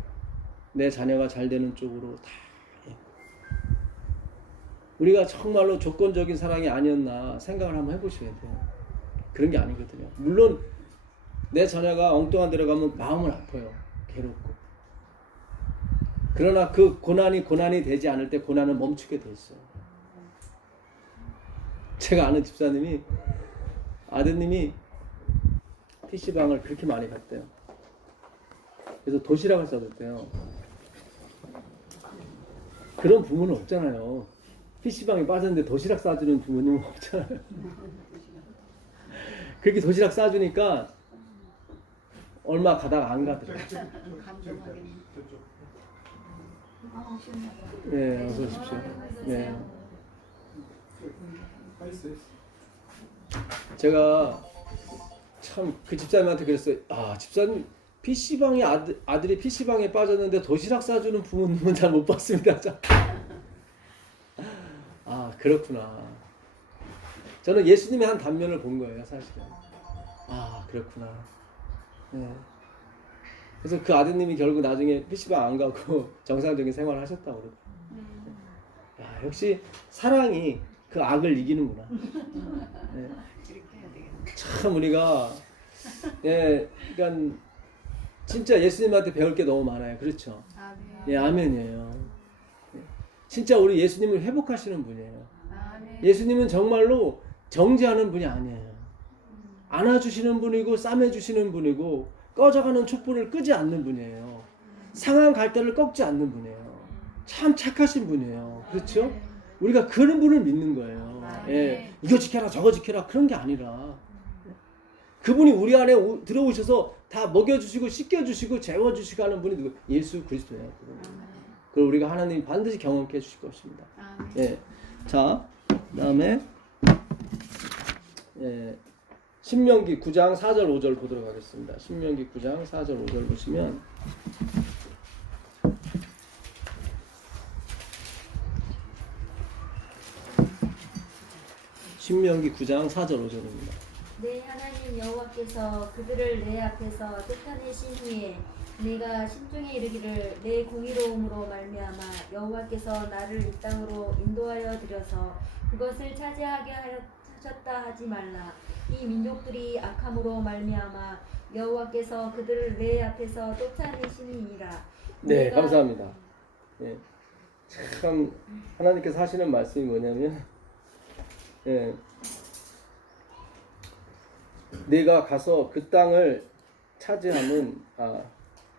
내 자녀가 잘 되는 쪽으로 다. 우리가 정말로 조건적인 사랑이 아니었나 생각을 한번 해보셔야 돼요. 그런 게 아니거든요. 물론 내 자녀가 엉뚱한 데로 가면 마음은 아파요. 괴롭고. 그러나 그 고난이 되지 않을 때 고난은 멈추게 돼 있어요. 제가 아는 집사님이 아드님이 PC방을 그렇게 많이 갔대요. 그래서 도시락을 싸줬대요. 그런 부모는 없잖아요. PC방에 빠졌는데 도시락 싸주는 부모님은 없잖아요. 그렇게 도시락 싸주니까 얼마 가다가 안 가더라고요. 네, 어서 오십시오. 네. 제가 참 그 집사님한테 그랬어요. 아, 집사님 PC방에 아들이 PC방에 빠졌는데 도시락 싸주는 부모님은 잘 못 봤습니다. 아, 그렇구나. 저는 예수님의 한 단면을 본 거예요, 사실은. 아, 그렇구나. 네. 그래서 그 아드님이 결국 나중에 PC방 안 가고 정상적인 생활을 하셨다고 그러더라고요. 야, 역시 사랑이 그 악을 이기는구나. 네. 참 우리가 그러니까 진짜 예수님한테 배울 게 너무 많아요. 그렇죠? 예, 아멘이에요. 진짜 우리 예수님을 회복하시는 분이에요. 예수님은 정말로 정죄하는 분이 아니에요. 안아주시는 분이고 싸매주시는 분이고 꺼져가는 촛불을 끄지 않는 분이에요. 상한 갈대를 꺾지 않는 분이에요. 참 착하신 분이에요. 그렇죠? 우리가 그런 분을 믿는 거예요. 예, 이거 지켜라 저거 지켜라 그런 게 아니라 그분이 우리 안에 들어오셔서 다 먹여주시고 씻겨주시고 재워주시고 하는 분이 누구? 예수 그리스도예요. 그걸 우리가 하나님이 반드시 경험케 해주실 것입니다. 예. 자, 그 다음에 신명기 9장 4절 5절 보도록 하겠습니다. 신명기 9장 4절 5절 보시면 신명기 9장 4절 5절입니다. 내 하나님 여호와께서 그들을 내 앞에서 쫓아내신 후에 내가 심중에 이르기를 내 공의로움으로 말미암아 여호와께서 나를 이 땅으로 인도하여 들여서 그것을 차지하게 하셨다 하지 말라. 이 민족들이 악함으로 말미암아 여호와께서 그들을 내 앞에서 쫓아내시니라. 네, 감사합니다. 예, 참 하나님께서 하시는 말씀이 뭐냐면 내가 가서 그 땅을 차지함은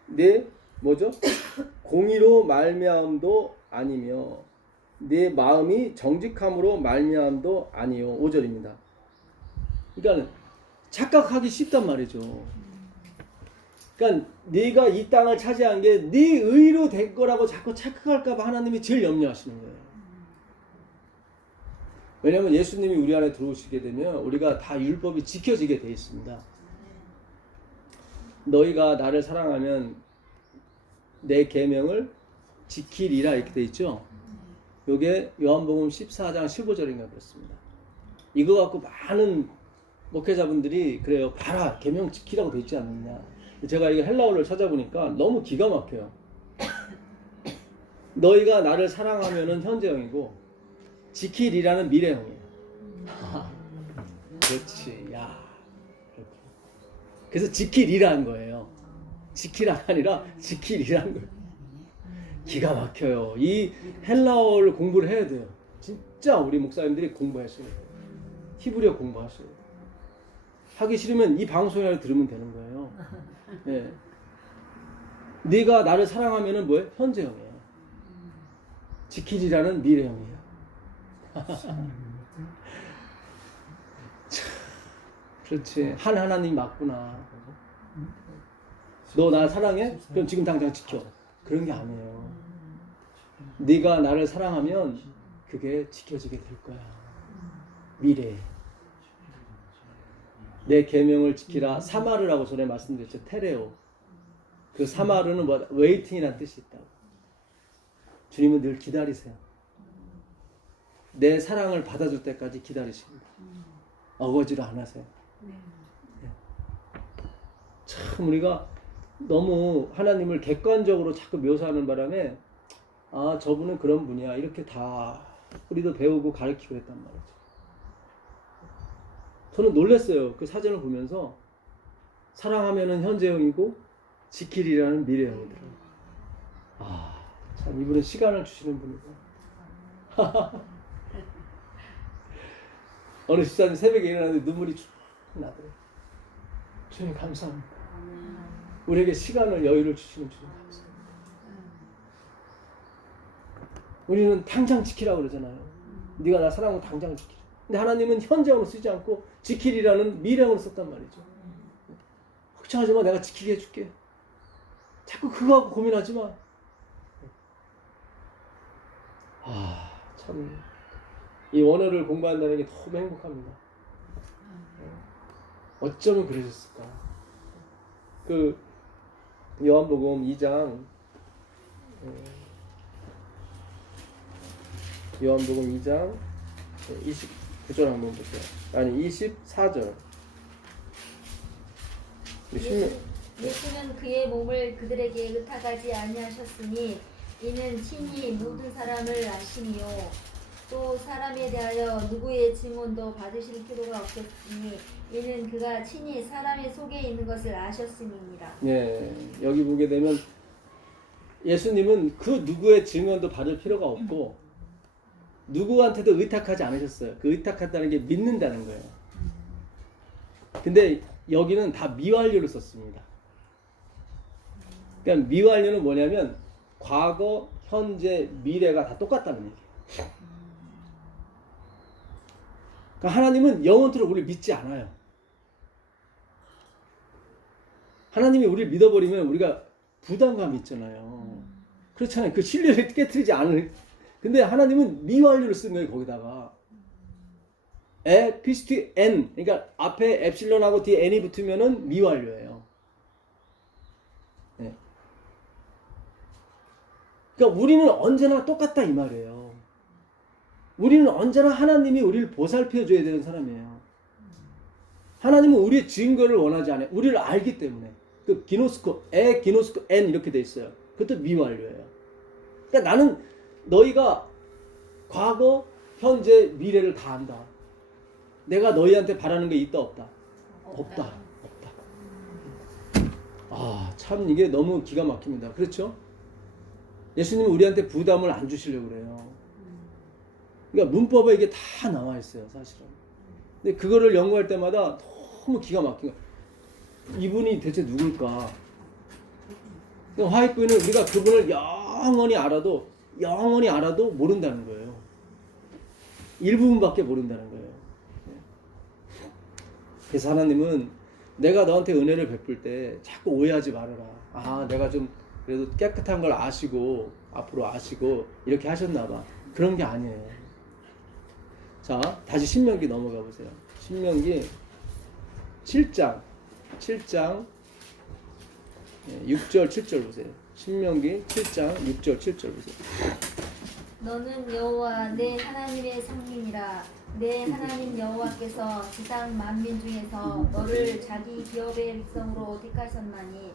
내 뭐죠? 공의로 말미암도 아니며 내 마음이 정직함으로 말미암도 아니요. 5절입니다. 그러니까 착각하기 쉽단 말이죠. 그러니까 네가 이 땅을 차지한 게 네 의로 된 거라고 자꾸 착각할까 봐 하나님이 제일 염려하시는 거예요. 왜냐하면 예수님이 우리 안에 들어오시게 되면 우리가 다 율법이 지켜지게 되어 있습니다. 너희가 나를 사랑하면 내 계명을 지키리라 이렇게 되어 있죠. 요게 요한복음 14장 15절인가 그렇습니다. 이거 갖고 많은 목회자분들이 그래요. 봐라 계명 지키라고 되어 있지 않느냐. 제가 이 헬라어를 찾아보니까 너무 기가 막혀요. 너희가 나를 사랑하면은 현재형이고 지키리라는 미래형이에요. 그렇지, 야. 그래서 지키리라는 거예요. 지키라가 아니라 지키리라는 거예요. 기가 막혀요. 이 헬라어를 공부를 해야 돼요. 진짜 우리 목사님들이 공부하셔야 돼요. 히브리어 공부하셔야 돼요. 하기 싫으면 이 방송이라도 들으면 되는 거예요. 네. 네가 나를 사랑하면은 뭐예요? 현재형이에요. 지키리라는 미래형이에요. 그렇지. 한 하나님 맞구나. 너 나 사랑해? 그럼 지금 당장 지켜. 그런 게 아니에요. 네가 나를 사랑하면 그게 지켜지게 될 거야. 미래. 내 계명을 지키라. 사마르라고 전에 말씀드렸죠. 테레오. 그 사마르는 뭐다? 웨이팅이라는 뜻이 있다고. 주님은 늘 기다리세요. 내 사랑을 받아줄 때까지 기다리십니다. 어거지로 안 하세요. 네. 참 우리가 너무 하나님을 객관적으로 자꾸 묘사하는 바람에 아 저분은 그런 분이야 이렇게 다 우리도 배우고 가르치고 했단 말이죠. 저는 놀랐어요. 그 사전을 보면서 사랑하면은 현재형이고 지키리라는 미래형이더라고요. 아 참 이분은 시간을 주시는 분이고 어느 집사님 새벽에 일어났는데 눈물이 쭉 나더래요. 쭉 주님 감사합니다. 우리에게 시간을 여유를 주시는 주님 감사합니다. 우리는 당장 지키라고 그러잖아요. 네가 나 사랑하고 당장 지키라. 근데 하나님은 현장으로 쓰지 않고 지키리라는 미래형으로 썼단 말이죠. 걱정하지 마, 내가 지키게 해줄게. 자꾸 그거 갖고 고민하지 마. 참 이 원어를 공부한다는 게 너무 행복합니다. 어쩌면 그러셨을까? 그 요한복음 2장 요한복음 2장 29절 한번 보세요. 아니 24절. 예수는 그의 몸을 그들에게 의탁하지 아니하셨으니 이는 친히 모든 사람을 아시니요 또 사람에 대하여 누구의 증언도 받으실 필요가 없겠으니 이는 그가 친히 사람의 속에 있는 것을 아셨음이니라. 네, 여기 보게 되면 예수님은 그 누구의 증언도 받을 필요가 없고 누구한테도 의탁하지 않으셨어요. 그 의탁한다는 게 믿는다는 거예요. 근데 여기는 다 미완료를 썼습니다. 그러니까 미완료는 뭐냐면 과거, 현재, 미래가 다 똑같다는 얘기예요. 그러니까 하나님은 영원토록 우리를 믿지 않아요. 하나님이 우리를 믿어버리면 우리가 부담감이 있잖아요. 그렇잖아요. 그 신뢰를 깨트리지 않을. 근데 하나님은 미완료를 쓴 거예요. 거기다가 에 피스티 n, 그러니까 앞에 엡실론하고 뒤에 n이 붙으면은 미완료예요. 네. 그러니까 우리는 언제나 똑같다 이 말이에요. 우리는 언제나 하나님이 우리를 보살펴줘야 되는 사람이에요. 하나님은 우리의 증거를 원하지 않아요. 우리를 알기 때문에. 그 기노스코, 기노스코 n 이렇게 돼 있어요. 그것도 미완료예요. 그러니까 나는 너희가 과거, 현재, 미래를 다 안다. 내가 너희한테 바라는 게 있다 없다? 없다. 참 이게 너무 기가 막힙니다. 그렇죠? 예수님은 우리한테 부담을 안 주시려고 그래요. 그러니까 문법에 이게 다 나와 있어요, 사실은. 근데 그거를 연구할 때마다 너무 기가 막힌 거예요. 이분이 대체 누굴까? 화이트는 우리가 그분을 영원히 알아도 모른다는 거예요. 일부분밖에 모른다는 거예요. 그래서 하나님은 내가 너한테 은혜를 베풀 때 자꾸 오해하지 말아라. 내가 좀 그래도 깨끗한 걸 아시고 앞으로 아시고 이렇게 하셨나 봐. 그런 게 아니에요. 자, 다시 신명기 넘어가 보세요. 신명기 7장 6절 7절 보세요. 신명기 7장 6절 7절 보세요. 너는 여호와 내 하나님의 성민이라. 내 하나님 여호와께서 지상 만민 중에서 너를 자기 기업의 백성으로 택하셨나니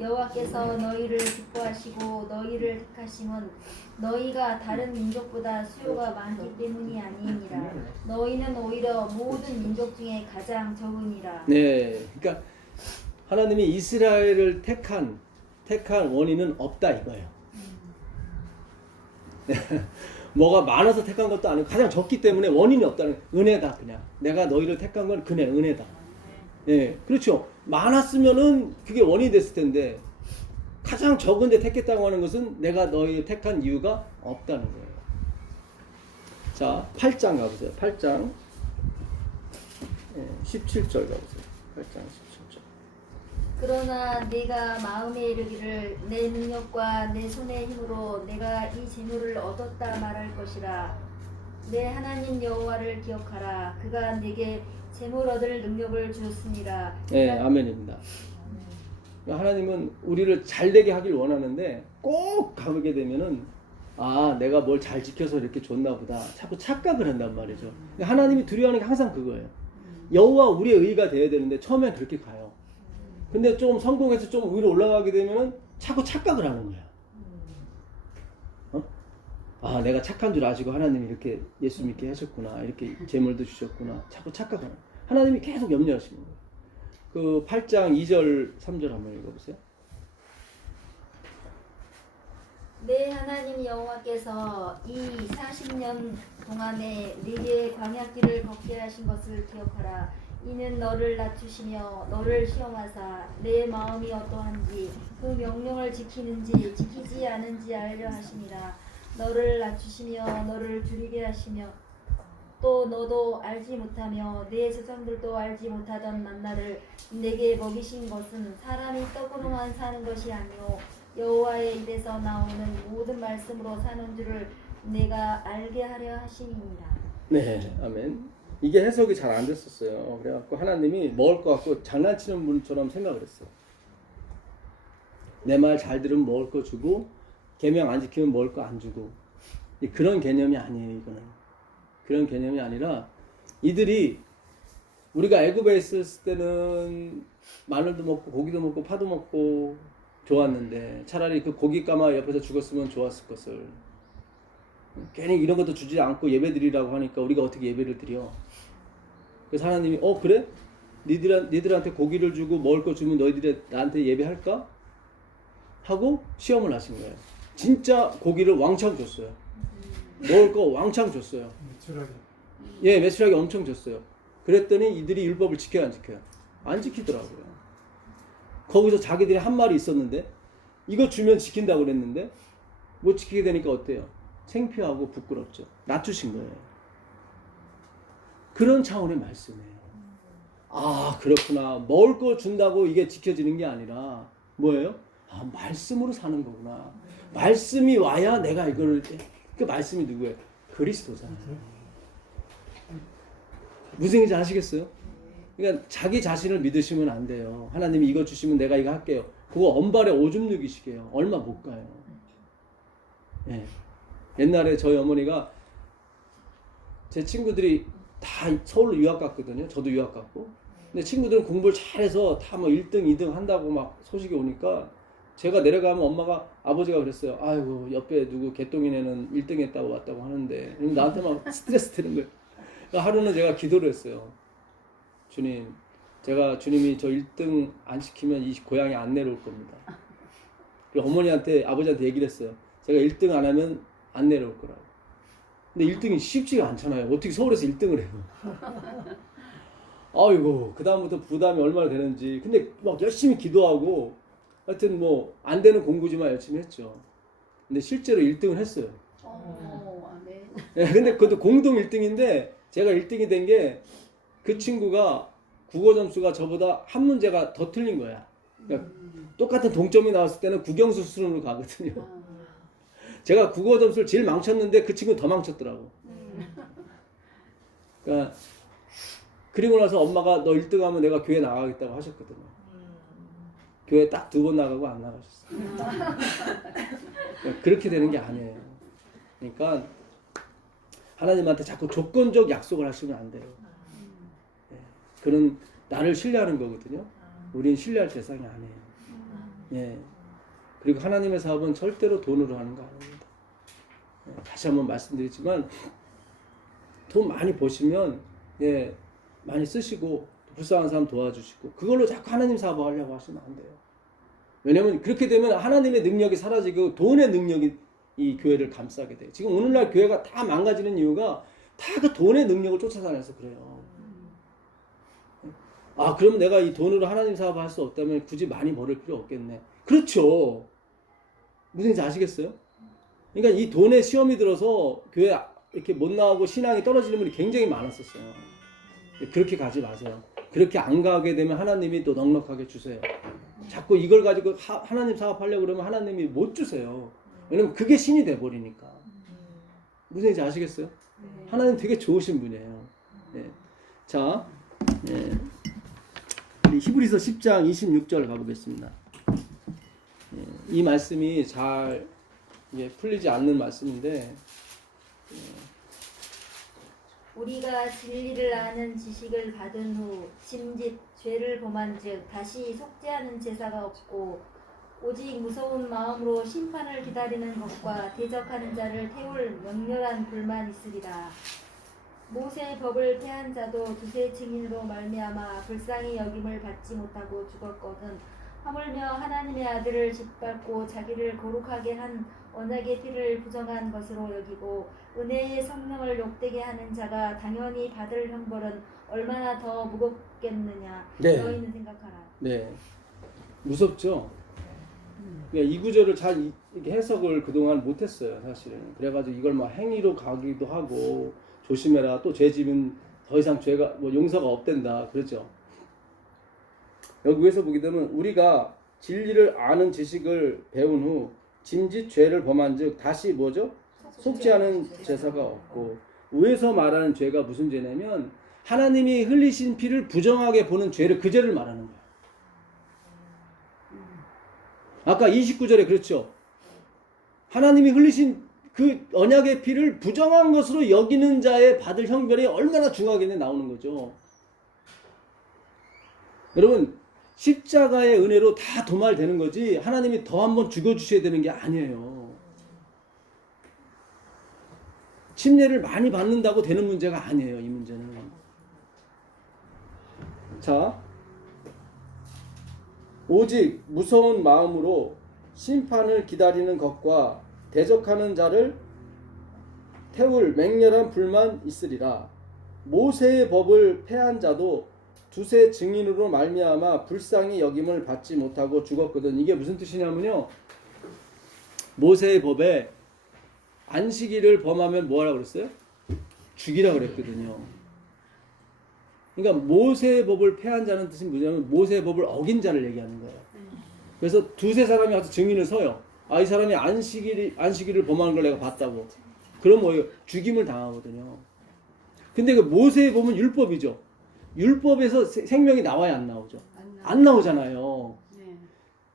여호와께서 너희를 기뻐하시고 너희를 택하심은 너희가 다른 민족보다 수요가 많기 때문이 아니니라. 너희는 오히려 모든 민족 중에 가장 적으니라. 네, 그러니까 하나님이 이스라엘을 택한 원인은 없다 이거예요. 뭐가 많아서 택한 것도 아니고 가장 적기 때문에 원인이 없다는 은혜다. 그냥 내가 너희를 택한 건 그냥 은혜다. 예, 그렇죠. 많았으면은 그게 원인이 됐을 텐데 가장 적은데 택했다고 하는 것은 내가 너희를 택한 이유가 없다는 거예요. 자, 8장 가보세요. 8장 17절 가보세요. 8장 17절. 그러나 네가 마음에 이르기를 내 능력과 내 손의 힘으로 내가 이 재물을 얻었다 말할 것이라. 내 하나님 여호와를 기억하라. 그가 내게 재물 얻을 능력을 주었으니라. 네, 아멘입니다. 하나님은 우리를 잘되게 하길 원하는데 꼭 가게 되면은 내가 뭘 잘 지켜서 이렇게 줬나 보다. 자꾸 착각을 한단 말이죠. 하나님이 두려워하는 게 항상 그거예요. 여호와 우리의 의가 돼야 되는데 처음엔 그렇게 가요. 근데 좀 성공해서 좀 위로 올라가게 되면은 자꾸 착각을 하는 거야. 내가 착한 줄 아시고 하나님이 이렇게 예수 믿게 하셨구나. 이렇게 재물도 주셨구나. 자꾸 착각하는 거야. 하나님이 계속 염려하시는 거예요. 그 8장 2절 3절 한번 읽어보세요. 내 하나님 여호와께서 이 40년 동안에 네게 광야길을 걷게 하신 것을 기억하라. 이는 너를 낮추시며 너를 시험하사 내 마음이 어떠한지 그 명령을 지키는지 지키지 않은지 알려 하심이라. 너를 낮추시며 너를 줄이게 하시며 또 너도 알지 못하며 내 조상들도 알지 못하던 만나를 내게 먹이신 것은 사람이 떡으로만 사는 것이 아니요 여호와의 입에서 나오는 모든 말씀으로 사는 줄을 내가 알게 하려 하심이니라. 네, 아멘. 이게 해석이 잘 안 됐었어요. 그래갖고 하나님이 먹을 것 같고 장난치는 분처럼 생각을 했어요. 내 말 잘 들으면 먹을 거 주고 계명 안 지키면 먹을 거 안 주고, 그런 개념이 아니에요. 이거는 그런 개념이 아니라, 이들이 우리가 애굽에 있었을 때는 마늘도 먹고 고기도 먹고 파도 먹고 좋았는데, 차라리 그 고기 까마 옆에서 죽었으면 좋았을 것을 괜히 이런 것도 주지 않고 예배 드리라고 하니까 우리가 어떻게 예배를 드려? 그래서 하나님이 그래? 니들한테 고기를 주고 먹을 거 주면 너희들이 나한테 예배할까? 하고 시험을 하신 거예요. 진짜 고기를 왕창 줬어요. 먹을 거 왕창 줬어요. 예, 매출하게 엄청 줬어요. 그랬더니 이들이 율법을 지켜야 안 지켜요? 안 지키더라고요. 거기서 자기들이 한 말이 있었는데, 이거 주면 지킨다고 그랬는데 못 지키게 되니까 어때요? 창피하고 부끄럽죠. 낮추신 거예요. 그런 차원의 말씀이에요. 아, 그렇구나. 먹을 거 준다고 이게 지켜지는 게 아니라 뭐예요? 아, 말씀으로 사는 거구나. 말씀이 와야 내가 이거를, 그 말씀이 누구예요? 그리스도잖아요. 무슨 얘기인지 아시겠어요? 그러니까 자기 자신을 믿으시면 안 돼요. 하나님이 이거 주시면 내가 이거 할게요. 그거 언발에 오줌 누기시게요. 얼마 못 가요. 예. 옛날에 저희 어머니가, 제 친구들이 다 서울로 유학 갔거든요. 저도 유학 갔고. 근데 친구들은 공부를 잘해서 다 뭐 1등, 2등 한다고 막 소식이 오니까, 제가 내려가면 엄마가, 아버지가 그랬어요. 아이고, 옆에 누구 개똥이네는 1등 했다고 왔다고 하는데, 나한테 막 스트레스 되는 거예요. 그러니까 하루는 제가 기도를 했어요. 주님, 주님이 저 1등 안 시키면 이 고향에 안 내려올 겁니다. 그리고 어머니한테, 아버지한테 얘기를 했어요. 제가 1등 안 하면 안 내려올 거라고. 근데 1등이 쉽지가 않잖아요. 어떻게 서울에서 1등을 해요. 아이고, 그다음부터 부담이 얼마나 되는지. 근데 막 열심히 기도하고, 하여튼 뭐 안 되는 공부지만 열심히 했죠. 근데 실제로 1등을 했어요. 네. 예, 근데 그것도 공동 1등인데, 제가 1등이 된 게, 그 친구가 국어 점수가 저보다 한 문제가 더 틀린 거야. 그러니까 똑같은 동점이 나왔을 때는 국영수 수준으로 가거든요. 제가 국어 점수를 제일 망쳤는데 그 친구는 더 망쳤더라고. 그러니까 그리고 나서 엄마가 너 1등하면 내가 교회 나가겠다고 하셨거든요. 교회 딱 2번 나가고 안 나가셨어요. 그러니까 그렇게 되는 게 아니에요. 그러니까 하나님한테 자꾸 조건적 약속을 하시면 안 돼요. 그런 나를 신뢰하는 거거든요. 우린 신뢰할 대상이 아니에요. 예. 그리고 하나님의 사업은 절대로 돈으로 하는 거 아닙니다. 예. 다시 한번 말씀드리지만, 돈 많이 버시면, 예, 많이 쓰시고 불쌍한 사람 도와주시고 그걸로 자꾸 하나님 사업을 하려고 하시면 안 돼요. 왜냐면 그렇게 되면 하나님의 능력이 사라지고 돈의 능력이 이 교회를 감싸게 돼요. 지금 오늘날 교회가 다 망가지는 이유가 다 그 돈의 능력을 쫓아다녀서 그래요. 아, 그럼 내가 이 돈으로 하나님 사업을 할 수 없다면 굳이 많이 벌을 필요 없겠네. 그렇죠. 무슨 얘기인지 아시겠어요? 그러니까 이 돈에 시험이 들어서 교회 이렇게 못 나오고 신앙이 떨어지는 분이 굉장히 많았었어요. 그렇게 가지 마세요. 그렇게 안 가게 되면 하나님이 또 넉넉하게 주세요. 자꾸 이걸 가지고 하나님 사업하려고 그러면 하나님이 못 주세요. 왜냐면 그게 신이 돼버리니까. 무슨 얘기인지 아시겠어요? 하나님 되게 좋으신 분이에요. 네. 자, 네. 우리 히브리서 10장 26절 가보겠습니다. 네. 이 말씀이 잘 풀리지 않는 말씀인데, 우리가 진리를 아는 지식을 받은 후 짐짓 죄를 범한즉 다시 속죄하는 제사가 없고 오직 무서운 마음으로 심판을 기다리는 것과 대적하는 자를 태울 명렬한 불만 있으리라. 모세의 법을 폐한 자도 두세 증인으로 말미암아 불쌍히 여김을 받지 못하고 죽었거든 하물며 하나님의 아들을 짓밟고 자기를 거룩하게 한 언약의 피를 부정한 것으로 여기고 은혜의 성령을 욕되게 하는 자가 당연히 받을 형벌은 얼마나 더 무겁겠느냐. 네. 너희는 생각하라. 네. 무섭죠? 이 구절을 잘 이렇게 해석을 그동안 못했어요, 사실은. 그래가지고 이걸 막 행위로 가기도 하고, 조심해라. 또 죄 지면 더 이상 죄가, 용서가 없댄다. 그렇죠? 여기에서 보게 되면 우리가 진리를 아는 지식을 배운 후 짐짓 죄를 범한 즉 다시 뭐죠? 속지 않은 제사가 없고, 위에서 말하는 죄가 무슨 죄냐면 하나님이 흘리신 피를 부정하게 보는 죄를, 그 죄를 말하는 거예요. 아까 29절에 그렇죠. 하나님이 흘리신 그 언약의 피를 부정한 것으로 여기는 자의 받을 형벌이 얼마나 중하겠냐 나오는 거죠. 여러분, 십자가의 은혜로 다 도말되는 거지 하나님이 더 한번 죽여주셔야 되는 게 아니에요. 침례를 많이 받는다고 되는 문제가 아니에요. 이 문제는. 자, 오직 무서운 마음으로 심판을 기다리는 것과 대적하는 자를 태울 맹렬한 불만 있으리라. 모세의 법을 폐한 자도 두세 증인으로 말미암아 불쌍히 여김을 받지 못하고 죽었거든. 이게 무슨 뜻이냐면요, 모세의 법에 안식일을 범하면 뭐하라고 그랬어요? 죽이라고 그랬거든요. 그러니까 모세의 법을 폐한 자는 뜻이 뭐냐면 모세의 법을 어긴 자를 얘기하는 거예요. 그래서 두세 사람이 와서 증인을 서요. 아, 이 사람이 안식일을 범하는 걸 내가 봤다고. 그럼 뭐예요? 죽임을 당하거든요. 근데 그 모세의 법은 율법이죠. 율법에서 생명이 나와야 안 나오죠? 안 나오잖아요.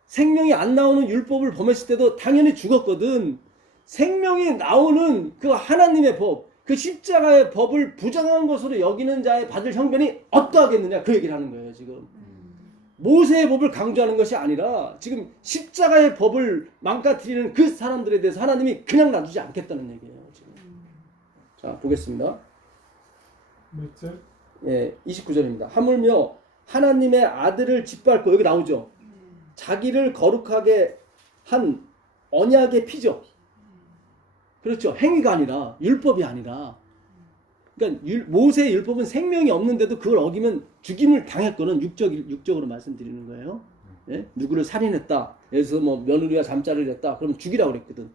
생명이 안 나오는 율법을 범했을 때도 당연히 죽었거든. 생명이 나오는 그 하나님의 법, 그 십자가의 법을 부정한 것으로 여기는 자의 받을 형벌이 어떠하겠느냐, 그 얘기를 하는 거예요. 지금 모세의 법을 강조하는 것이 아니라 지금 십자가의 법을 망가뜨리는 그 사람들에 대해서 하나님이 그냥 놔두지 않겠다는 얘기예요. 지금. 자, 보겠습니다. 몇 절? 예, 29절입니다. 하물며 하나님의 아들을 짓밟고, 여기 나오죠. 자기를 거룩하게 한 언약의 피죠. 그렇죠. 행위가 아니라, 율법이 아니라. 그러니까 모세의 율법은 생명이 없는데도 그걸 어기면 죽임을 당했거든. 육적으로 말씀드리는 거예요. 예? 누구를 살인했다. 그래서 뭐 며느리와 잠자를 했다. 그럼 죽이라고 그랬거든.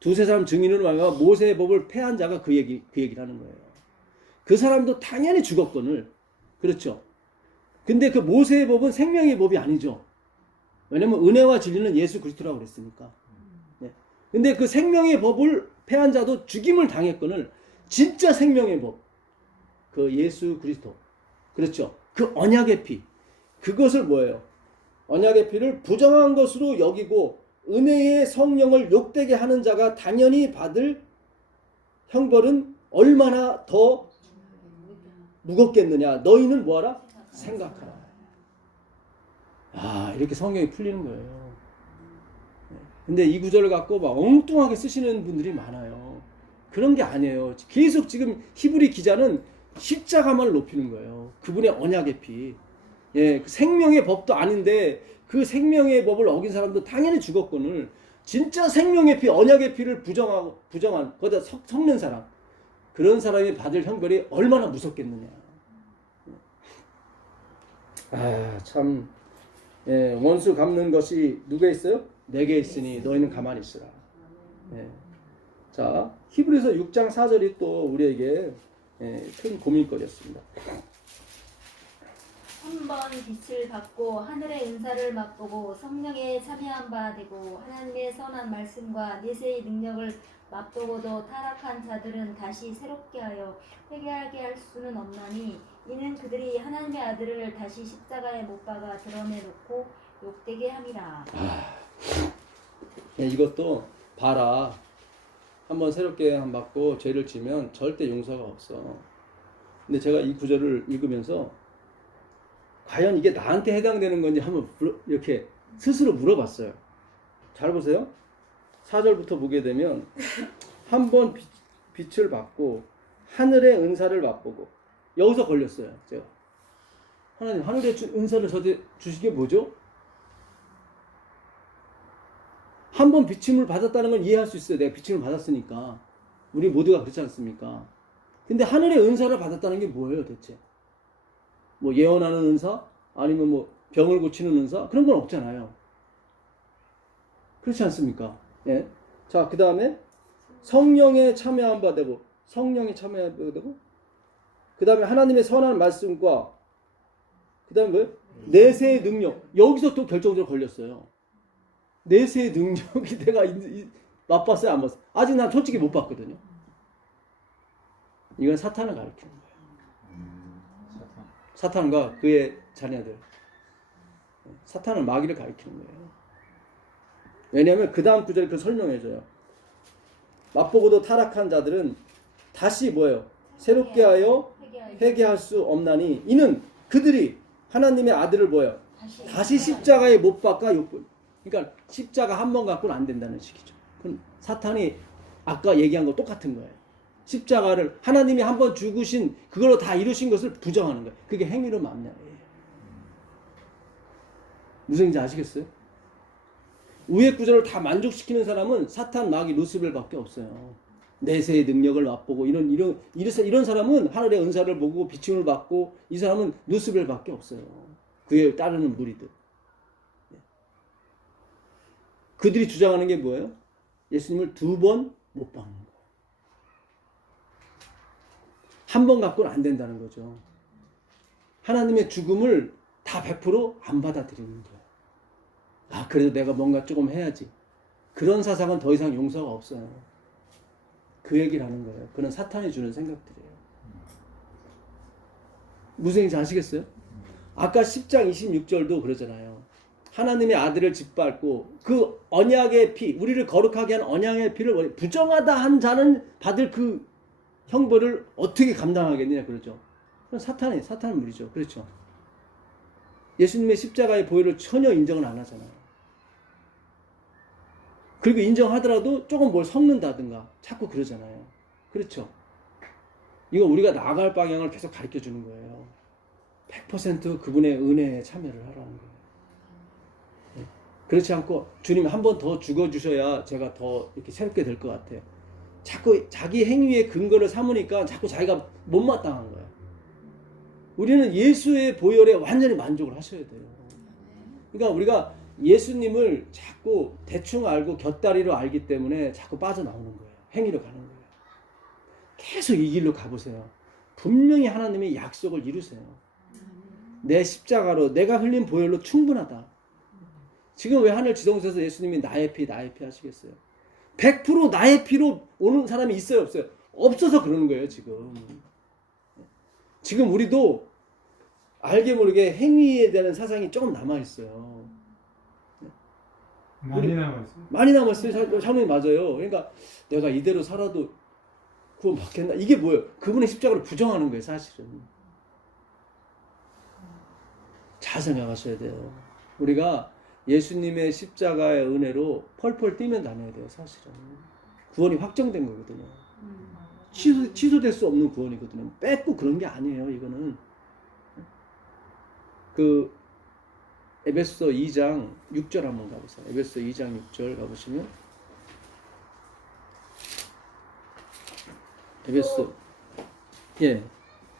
두세 사람 증인으로 말하면 모세의 법을 폐한 자가 그 얘기를 하는 거예요. 그 사람도 당연히 죽었거늘. 그렇죠. 근데 그 모세의 법은 생명의 법이 아니죠. 왜냐면 은혜와 진리는 예수 그리스도라고 그랬으니까. 네. 근데 그 생명의 법을 폐한 자도 죽임을 당했거늘. 진짜 생명의 법, 그 예수 그리스도, 그렇죠. 그 언약의 피, 그것을 뭐예요? 언약의 피를 부정한 것으로 여기고 은혜의 성령을 욕되게 하는 자가 당연히 받을 형벌은 얼마나 더 무겁겠느냐. 너희는 뭐하라? 생각하라. 아, 이렇게 성경이 풀리는 거예요. 근데 이 구절을 갖고 막 엉뚱하게 쓰시는 분들이 많아요. 그런 게 아니에요. 계속 지금 히브리 기자는 십자가만 높이는 거예요. 그분의 언약의 피. 예, 그 생명의 법도 아닌데 그 생명의 법을 어긴 사람도 당연히 죽었거늘. 진짜 생명의 피, 언약의 피를 부정한 거기다 섞는 사람. 그런 사람이 받을 형벌이 얼마나 무섭겠느냐. 아, 참. 예, 원수 갚는 것이 누구에 있어요? 내게 있으니 너희는 가만히 있으라. 예. 자, 히브리서 6장 4절이 또 우리에게 큰 고민거리였습니다. 한 번 빛을 받고 하늘의 은사를 맛보고 성령에 참여한 바 되고 하나님의 선한 말씀과 내세의 능력을 맛보고도 타락한 자들은 다시 새롭게 하여 회개하게 할 수는 없나니 이는 그들이 하나님의 아들을 다시 십자가에 못 박아 드러내놓고 욕되게 함이라. 이것도 봐라. 한번 새롭게 받고 죄를 지면 절대 용서가 없어. 근데 제가 이 구절을 읽으면서 과연 이게 나한테 해당되는 건지 한번 이렇게 스스로 물어봤어요. 잘 보세요. 4절부터 보게 되면 한 번 빛을 받고 하늘의 은사를 맛보고, 여기서 걸렸어요. 제가 하나님 하늘의 은사를 저한테 주신 게 뭐죠? 한 번 비침을 받았다는 건 이해할 수 있어요. 내가 비침을 받았으니까. 우리 모두가 그렇지 않습니까? 근데 하늘의 은사를 받았다는 게 뭐예요, 대체? 뭐 예언하는 은사? 아니면 뭐 병을 고치는 은사? 그런 건 없잖아요. 그렇지 않습니까? 예. 자, 그 다음에 성령에 참여한 바 되고, 성령에 참여한 바 되고, 그 다음에 하나님의 선한 말씀과, 그 다음에 뭐예요? 내세의 능력. 여기서 또 결정적으로 걸렸어요. 내세의 능력이 내가 맛봤어요? 안 봤어요? 아직 난 솔직히 못 봤거든요. 이건 사탄을 가리키는 거예요. 사탄과 그의 자녀들. 사탄은 마귀를 가리키는 거예요. 왜냐하면 그 다음 구절에 그 설명해줘요. 맛보고도 타락한 자들은 다시 뭐예요? 새롭게 하여 회개할 수 없나니 이는 그들이 하나님의 아들을 뭐예요? 다시 십자가에 못 박아 욕불. 그러니까 십자가 한 번 갖고는 안 된다는 식이죠. 그럼 사탄이 아까 얘기한 거 똑같은 거예요. 십자가를 하나님이 한 번 죽으신 그걸로 다 이루신 것을 부정하는 거예요. 그게 행위로 만나예요. 무슨 얘기인지 아시겠어요? 위의 구절을 다 만족시키는 사람은 사탄, 마귀, 루스벨밖에 없어요. 내세의 능력을 맛보고 이런 사람은 하늘의 은사를 보고 비침을 받고 이 사람은 루스벨밖에 없어요. 그에 따르는 무리들. 그들이 주장하는 게 뭐예요? 예수님을 2번 못 박는 거예요. 한 번 갖고는 안 된다는 거죠. 하나님의 죽음을 다 100% 안 받아들이는 거예요. 아, 그래도 내가 뭔가 조금 해야지. 그런 사상은 더 이상 용서가 없어요. 그 얘기를 하는 거예요. 그런 사탄이 주는 생각들이에요. 무슨 얘기인지 아시겠어요? 아까 10장 26절도 그러잖아요. 하나님의 아들을 짓밟고 그 언약의 피, 우리를 거룩하게 한 언약의 피를 부정하다 한 자는 받을 그 형벌을 어떻게 감당하겠느냐 그러죠. 그건 사탄의 무리죠. 그렇죠. 예수님의 십자가의 보혈을 전혀 인정을 안 하잖아요. 그리고 인정하더라도 조금 뭘 섞는다든가 자꾸 그러잖아요. 그렇죠. 이거 우리가 나아갈 방향을 계속 가르쳐 주는 거예요. 100% 그분의 은혜에 참여를 하라는 거예요. 그렇지 않고 주님 한 번 더 죽어주셔야 제가 더 이렇게 새롭게 될 것 같아요. 자꾸 자기 행위의 근거를 삼으니까 자꾸 자기가 못마땅한 거예요. 우리는 예수의 보혈에 완전히 만족을 하셔야 돼요. 그러니까 우리가 예수님을 자꾸 대충 알고 곁다리로 알기 때문에 자꾸 빠져나오는 거예요. 행위로 가는 거예요. 계속 이 길로 가보세요. 분명히 하나님의 약속을 이루세요. 내 십자가로 내가 흘린 보혈로 충분하다. 지금 왜 하늘 지성소에서 예수님이 나의 피 하시겠어요? 100% 나의 피로 오는 사람이 있어요, 없어요? 없어서 그러는 거예요, 지금. 지금 우리도 알게 모르게 행위에 대한 사상이 조금 남아있어요. 많이 남았어요. 많이 남았어요. 사모님 맞아요. 그러니까 내가 이대로 살아도 구원 받겠나? 이게 뭐예요? 그분의 십자가를 부정하는 거예요, 사실은. 잘 생각하셔야 돼요. 우리가 예수님의 십자가의 은혜로 펄펄 뛰면 다녀야 돼요, 사실은. 구원이 확정된 거거든요. 취소될 수 없는 구원이거든요. 뺏고 그런 게 아니에요, 이거는. 그 에베소 2장 6절 한번 가보세요. 에베소 2장 6절 가보시면 에베소 예.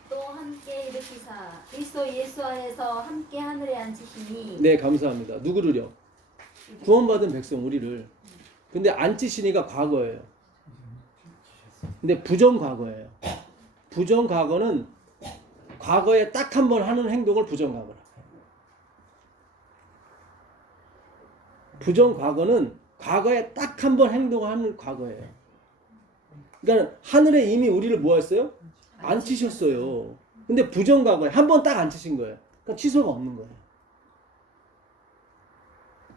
또 함께 일으키사 그리스도 예수 안에서 함께 하늘에 앉히시니 네, 감사합니다. 누구를요? 구원받은 백성 우리를. 근데 앉히시니가 과거예요. 근데 부정 과거예요. 부정 과거는 과거에 딱 한 번 하는 행동을 부정 과거라. 부정 과거는 과거에 딱 한 번 행동하는 과거예요. 그러니까 하늘에 이미 우리를 뭐 했어요? 앉히셨어요. 근데 부정 과거에 한 번 딱 앉히신 거예요. 그러니까 취소가 없는 거예요.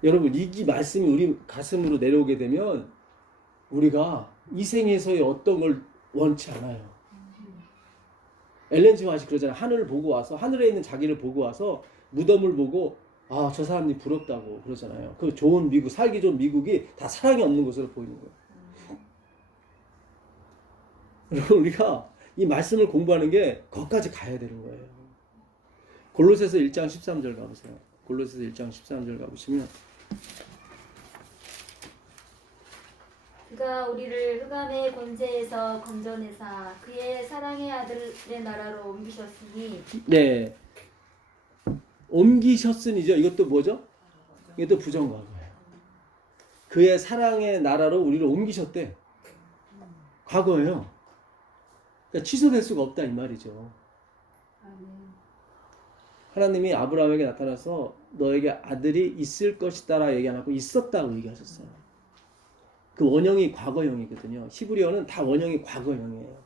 여러분, 이 말씀이 우리 가슴으로 내려오게 되면 우리가 이 생에서의 어떤 걸 원치 않아요. 엘렌 지 화이트 그러잖아요. 하늘을 보고 와서, 하늘에 있는 자기를 보고 와서 무덤을 보고 아, 저 사람이 부럽다고 그러잖아요. 그 좋은 미국, 살기 좋은 미국이 다 사랑이 없는 것으로 보이는 거예요. 여러분, 우리가 이 말씀을 공부하는 게 거기까지 가야 되는 거예요. 골로새서 1장 13절 가보세요. 골로새서 1장 13절 가보시면 그가 우리를 흑암의 권세에서 건져내사 그의 사랑의 아들의 나라로 옮기셨으니 네. 옮기셨으니죠. 이것도 뭐죠? 이것도 부정과거예요. 그의 사랑의 나라로 우리를 옮기셨대. 과거예요. 그러니까 취소될 수가 없다 이 말이죠. 하나님이 아브라함에게 나타나서 너에게 아들이 있을 것이다라 얘기 안 하고 있었다고 얘기하셨어요. 그 원형이 과거형이거든요. 히브리어는 다 원형이 과거형이에요.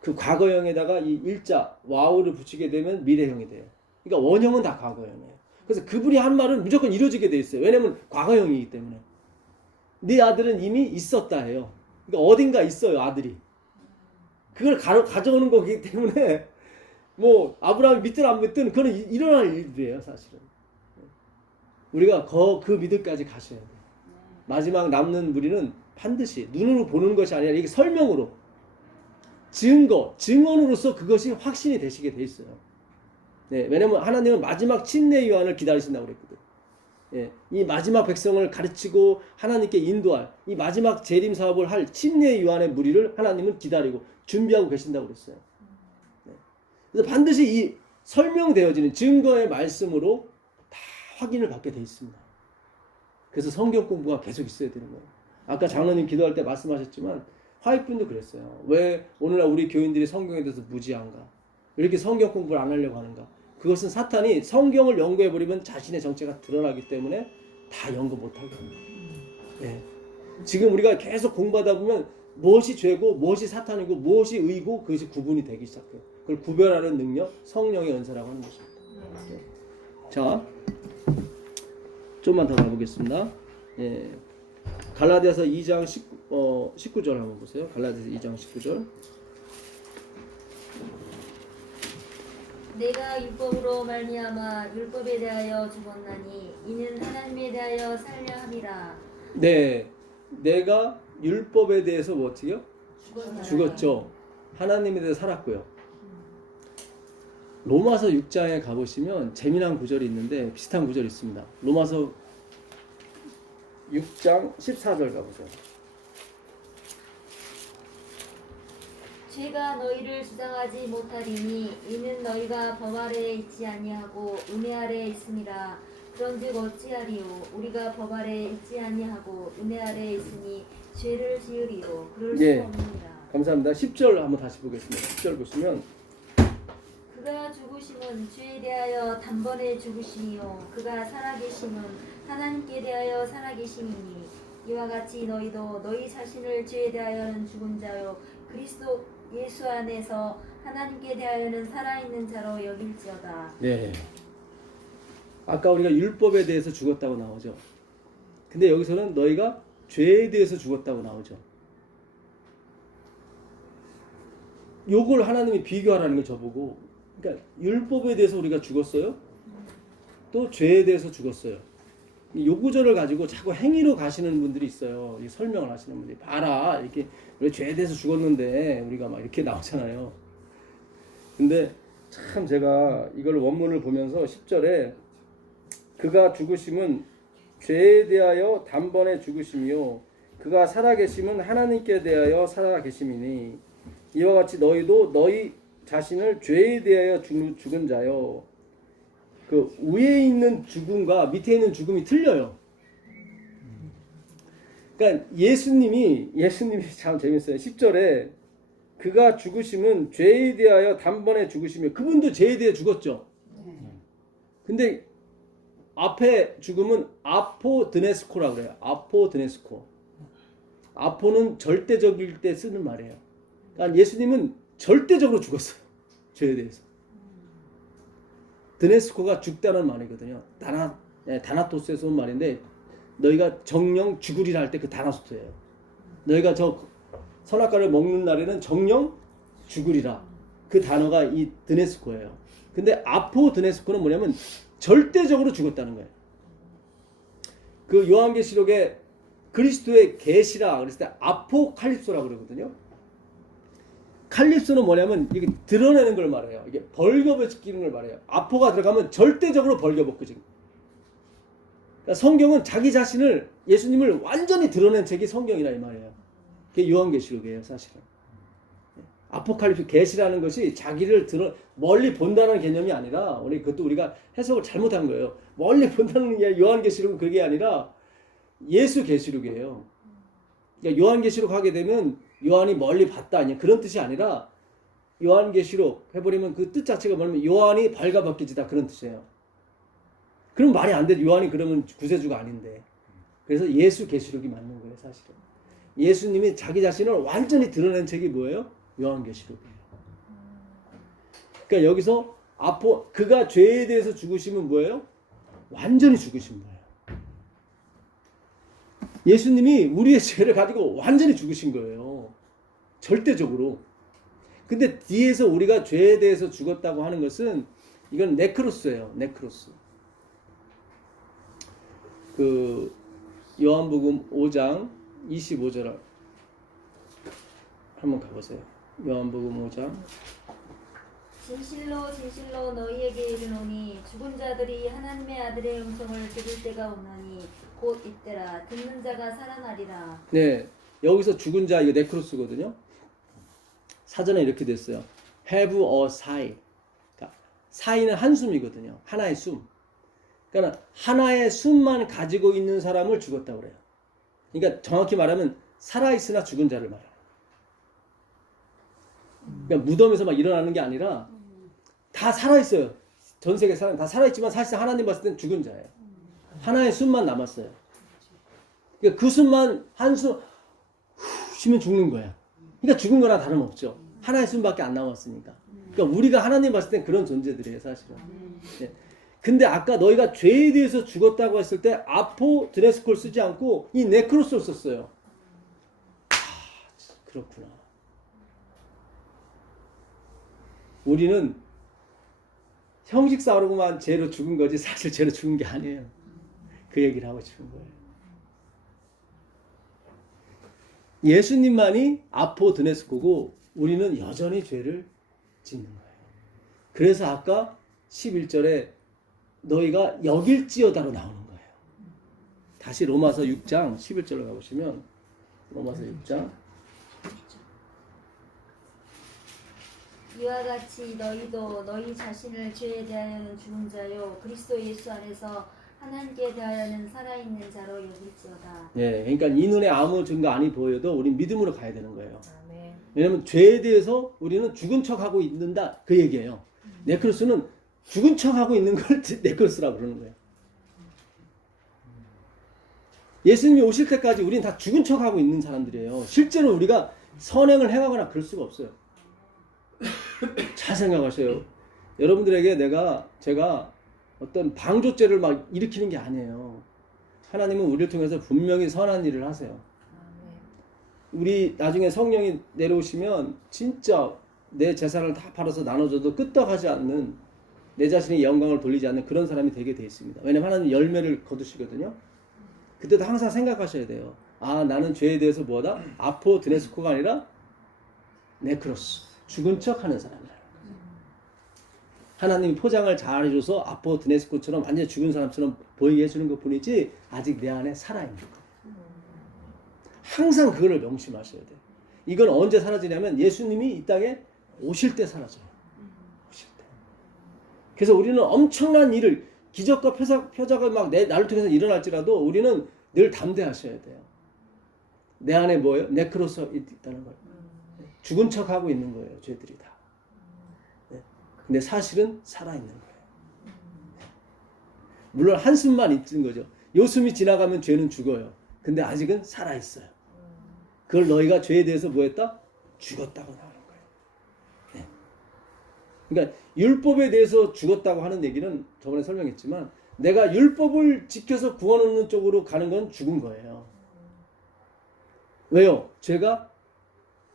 그 과거형에다가 이 일자 와우를 붙이게 되면 미래형이 돼요. 그러니까 원형은 다 과거형이에요. 그래서 그분이 한 말은 무조건 이루어지게 돼 있어요. 왜냐면 과거형이기 때문에. 네 아들은 이미 있었다 해요. 그러니까 어딘가 있어요, 아들이. 그걸 가져오는 거기 때문에 뭐 아브라함이 믿든 안 믿든 그건 일어날 일들이에요, 사실은. 우리가 그 믿음까지 가셔야 돼요. 마지막 남는 무리는 반드시 눈으로 보는 것이 아니라 이게 설명으로 증언으로서 그것이 확신이 되시게 돼 있어요. 네, 왜냐면 하나님은 마지막 침례 요한을 기다리신다고 그랬거든. 예, 이 마지막 백성을 가르치고 하나님께 인도할 이 마지막 재림 사업을 할 침례 요한의 무리를 하나님은 기다리고 준비하고 계신다고 그랬어요. 네. 그래서 반드시 이 설명되어지는 증거의 말씀으로 다 확인을 받게 돼 있습니다. 그래서 성경 공부가 계속 있어야 되는 거예요. 아까 장로님 기도할 때 말씀하셨지만 화익분도 그랬어요. 왜 오늘날 우리 교인들이 성경에 대해서 무지한가? 왜 이렇게 성경 공부를 안 하려고 하는가? 그것은 사탄이 성경을 연구해버리면 자신의 정체가 드러나기 때문에 다 연구 못하게 합니다. 예. 지금 우리가 계속 공부하다 보면 무엇이 죄고 무엇이 사탄이고 무엇이 의고 그것이 구분이 되기 시작해요. 그걸 구별하는 능력, 성령의 은사라고 하는 것입니다. 예. 자, 좀만 더 가보겠습니다. 예. 갈라디아서 2장 19절 한번 보세요. 갈라디아서 2장 19절. 내가 율법으로 말미암아 율법에 대하여 죽었나니 이는 하나님에 대하여 살려 함이라. 네, 내가 율법에 대해서 뭐 어떻게요? 죽었죠. 하나님에 대해서 살았고요. 로마서 6장에 가보시면 재미난 구절이 있는데 비슷한 구절이 있습니다. 로마서 6장 14절 가보세요. 죄가 너희를 주장하지 못하리니 이는 너희가 법 아래에 있지 아니하고 은혜 아래에 있음이라. 그런즉 어찌하리요? 우리가 법 아래에 있지 아니하고 은혜 아래에 있으니 죄를 지으리요? 그럴 수 예. 없느니라. 감사합니다. 10절 한번 다시 보겠습니다. 10절 보시면 그가 죽으심은 죄에 대하여 단번에 죽으심이요 그가 살아계심은 하나님께 대하여 살아계심이니 이와 같이 너희도 너희 자신을 죄에 대하여는 죽은 자요 그리스도 예수 안에서 하나님께 대하여는 살아있는 자로 여길지어다. 네. 아까 우리가 율법에 대해서 죽었다고 나오죠. 근데 여기서는 너희가 죄에 대해서 죽었다고 나오죠. 요걸 하나님이 비교하라는 거 저보고. 그러니까 율법에 대해서 우리가 죽었어요. 또 죄에 대해서 죽었어요. 이 구절을 가지고 자꾸 행위로 가시는 분들이 있어요. 이 설명을 하시는 분들이 봐라 이렇게 우리 죄에 대해서 죽었는데 우리가 막 이렇게 나오잖아요. 근데 참 제가 이걸 원문을 보면서 10절에 그가 죽으심은 죄에 대하여 단번에 죽으심이요 그가 살아계심은 하나님께 대하여 살아계심이니 이와 같이 너희도 너희 자신을 죄에 대하여 죽은 자요. 그 위에 있는 죽음과 밑에 있는 죽음이 틀려요. 그러니까 예수님이 참 재밌어요. 10절에 그가 죽으심은 죄에 대하여 단번에 죽으시며 그분도 죄에 대해 죽었죠. 근데 앞에 죽음은 아포드네스코라고 그래요. 아포드네스코. 아포는 절대적일 때 쓰는 말이에요. 그러니까 예수님은 절대적으로 죽었어요. 죄에 대해서. 드네스코가 죽다는 말이거든요. 다나토스에서 온 말인데 너희가 정령 죽으리라 할 때 그 다나토스예요. 너희가 저 선악과를 먹는 날에는 정령 죽으리라. 그 단어가 이 드네스코예요. 근데 아포드네스코는 뭐냐면 절대적으로 죽었다는 거예요. 그 요한계시록에 그리스도의 계시라 그랬을 때 아포칼립소라고 그러거든요. 칼립소는 뭐냐면 이게 드러내는 걸 말해요. 이게 벌거벗기는 걸 말해요. 아포가 들어가면 절대적으로 벌거벗겨진. 그러니까 성경은 자기 자신을 예수님을 완전히 드러낸 책이 성경이라 이 말이에요. 그게 요한계시록이에요, 사실은. 아포칼립스 계시라는 것이 자기를 멀리 본다는 개념이 아니라 그것도 우리가 해석을 잘못한 거예요. 멀리 본다는 게 요한계시록은 그게 아니라 예수 계시록이에요. 그러니까 요한계시록 하게 되면 요한이 멀리 봤다 아니야 그런 뜻이 아니라 요한계시록 해버리면 그 뜻 자체가 뭐냐면 요한이 발가벗기지다 그런 뜻이에요. 그럼 말이 안 돼. 요한이 그러면 구세주가 아닌데. 그래서 예수 계시록이 맞는 거예요, 사실은. 예수님이 자기 자신을 완전히 드러낸 책이 뭐예요? 요한계시록이에요. 그러니까 여기서 그가 죄에 대해서 죽으시면 뭐예요? 완전히 죽으신 거예요. 예수님이 우리의 죄를 가지고 완전히 죽으신 거예요. 절대적으로. 근데 뒤에서 우리가 죄에 대해서 죽었다고 하는 것은 이건 네크로스예요. 네크로스. 그 요한복음 5장 25절 한번 가보세요. 요한복음 5장. 진실로 진실로 너희에게 이르노니 죽은 자들이 하나님의 아들의 음성을 들을 때가 오나니 곧 이때라 듣는 자가 살아나리라. 네, 여기서 죽은 자 이거 네크로스거든요. 사전에 이렇게 됐어요. Have a sigh. 그러니까 사이는 한숨이거든요. 하나의 숨. 그러니까 하나의 숨만 가지고 있는 사람을 죽었다고 그래요. 그러니까 정확히 말하면 살아있으나 죽은 자를 말해요. 그러니까 무덤에서 막 일어나는 게 아니라 다 살아있어요. 전 세계 사람 다 살아있지만 사실상 하나님 봤을 땐 죽은 자예요. 하나의 숨만 남았어요. 그러니까 그 숨만 한숨 쉬면 죽는 거야. 그러니까 죽은 거랑 다름없죠. 하나의 숨밖에 안 남았으니까. 그러니까 우리가 하나님 봤을 땐 그런 존재들이에요, 사실은. 네. 근데 아까 너희가 죄에 대해서 죽었다고 했을 때 아포 드레스콜 쓰지 않고 이 네크로스를 썼어요. 그렇구나. 우리는 형식상으로만 죄로 죽은 거지 사실 죄로 죽은 게 아니에요. 그 얘기를 하고 싶은 거예요. 예수님만이 아포 드네스코고 우리는 여전히 죄를 짓는 거예요. 그래서 아까 11절에 너희가 여길지어다로 나오는 거예요. 다시 로마서 6장 11절로 가보시면 로마서 6장 이와 같이 너희도 너희 자신을 죄에 대하여는 죽은 자요 그리스도 예수 안에서 하나님께 대하여는 살아있는 자로 여길지어다. 예, 그러니까 이 눈에 아무 증거 아니 보여도 우린 믿음으로 가야 되는 거예요. 아멘. 왜냐하면 죄에 대해서 우리는 죽은 척하고 있는다 그 얘기예요. 네크로스는 죽은 척하고 있는 걸 네크로스라고 그러는 거예요. 예수님이 오실 때까지 우리는 다 죽은 척하고 있는 사람들이에요. 실제로 우리가 선행을 행하거나 그럴 수가 없어요. 잘 생각하세요. 여러분들에게 제가 어떤 방조죄를 막 일으키는 게 아니에요. 하나님은 우리를 통해서 분명히 선한 일을 하세요. 우리 나중에 성령이 내려오시면 진짜 내 재산을 다 팔아서 나눠줘도 끄떡하지 않는 내 자신의 영광을 돌리지 않는 그런 사람이 되게 돼 있습니다. 왜냐면 하나님 열매를 거두시거든요. 그때도 항상 생각하셔야 돼요. 아, 나는 죄에 대해서 뭐다? 아포 드네스코가 아니라 네크로스. 죽은 척 하는 사람이야. 하나님이 포장을 잘 해줘서 아포 드네스코처럼 완전히 죽은 사람처럼 보이게 해주는 것 뿐이지 아직 내 안에 살아있는 거예요. 항상 그거를 명심하셔야 돼요. 이건 언제 사라지냐면 예수님이 이 땅에 오실 때 사라져요. 오실 때. 그래서 우리는 엄청난 일을 기적과 표적을 막 나를 통해서 일어날지라도 우리는 늘 담대하셔야 돼요. 내 안에 뭐예요? 네크로스 있다는 거예요. 죽은 척하고 있는 거예요. 죄들이 다. 네. 근데 사실은 살아있는 거예요. 물론 한숨만 있는 거죠. 요 숨이 지나가면 죄는 죽어요. 근데 아직은 살아있어요. 그걸 너희가 죄에 대해서 뭐 했다? 죽었다고 나오는 거예요. 네. 그러니까 율법에 대해서 죽었다고 하는 얘기는 저번에 설명했지만 내가 율법을 지켜서 구원 얻는 쪽으로 가는 건 죽은 거예요. 왜요? 죄가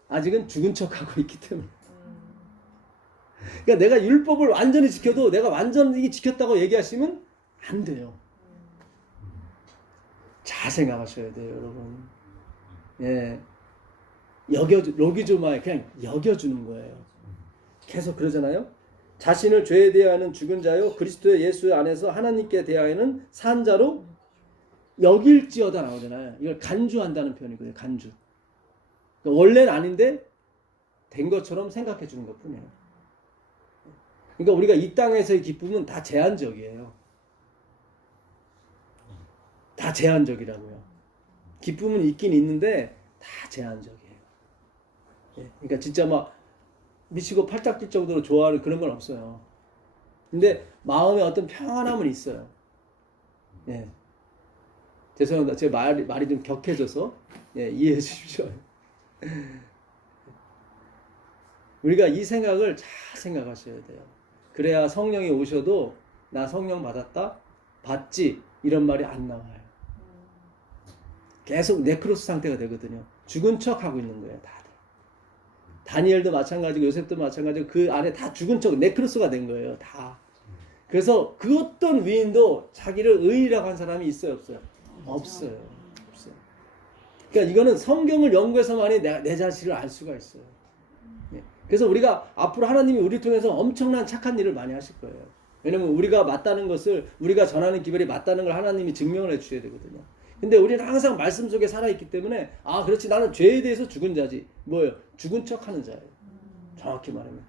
아직은 죽은 척하고 있기 때문에. 그러니까 내가 율법을 완전히 지켜도 내가 완전히 지켰다고 얘기하시면 안 돼요. 잘 생각하셔야 돼요, 여러분. 예, 로기조마에 그냥 여겨주는 거예요. 계속 그러잖아요. 자신을 죄에 대하여는 죽은 자요 그리스도 예수 안에서 하나님께 대하여는 산 자로 여길지어다 나오잖아요. 이걸 간주한다는 표현이거든요. 간주. 그러니까 원래는 아닌데 된 것처럼 생각해 주는 것 뿐이에요. 그러니까 우리가 이 땅에서의 기쁨은 다 제한적이에요. 다 제한적이라고요. 기쁨은 있긴 있는데 다 제한적이에요. 그러니까 진짜 막 미치고 팔짝 뛸 정도로 좋아하는 그런 건 없어요. 근데 마음에 어떤 평안함은 있어요. 예. 죄송합니다. 제 말이 좀 격해져서 이해해 주십시오. 우리가 이 생각을 잘 생각하셔야 돼요. 그래야 성령이 오셔도 나 성령 받았다, 받지 이런 말이 안 나와요. 계속 네크로스 상태가 되거든요. 죽은 척 하고 있는 거예요, 다들. 다니엘도 마찬가지고 요셉도 마찬가지고 그 안에 다 죽은 척 네크로스가 된 거예요, 다. 그래서 그 어떤 위인도 자기를 의인이라고 한 사람이 있어요, 없어요? 없어요. 없어요. 그러니까 이거는 성경을 연구해서만이 내 자신을 알 수가 있어요. 그래서 우리가 앞으로 하나님이 우리를 통해서 엄청난 착한 일을 많이 하실 거예요. 왜냐면 우리가 맞다는 것을, 우리가 전하는 기별이 맞다는 걸 하나님이 증명을 해 주셔야 되거든요. 근데 우리는 항상 말씀 속에 살아있기 때문에 아 그렇지 나는 죄에 대해서 죽은 자지. 뭐예요? 죽은 척 하는 자예요. 정확히 말하면.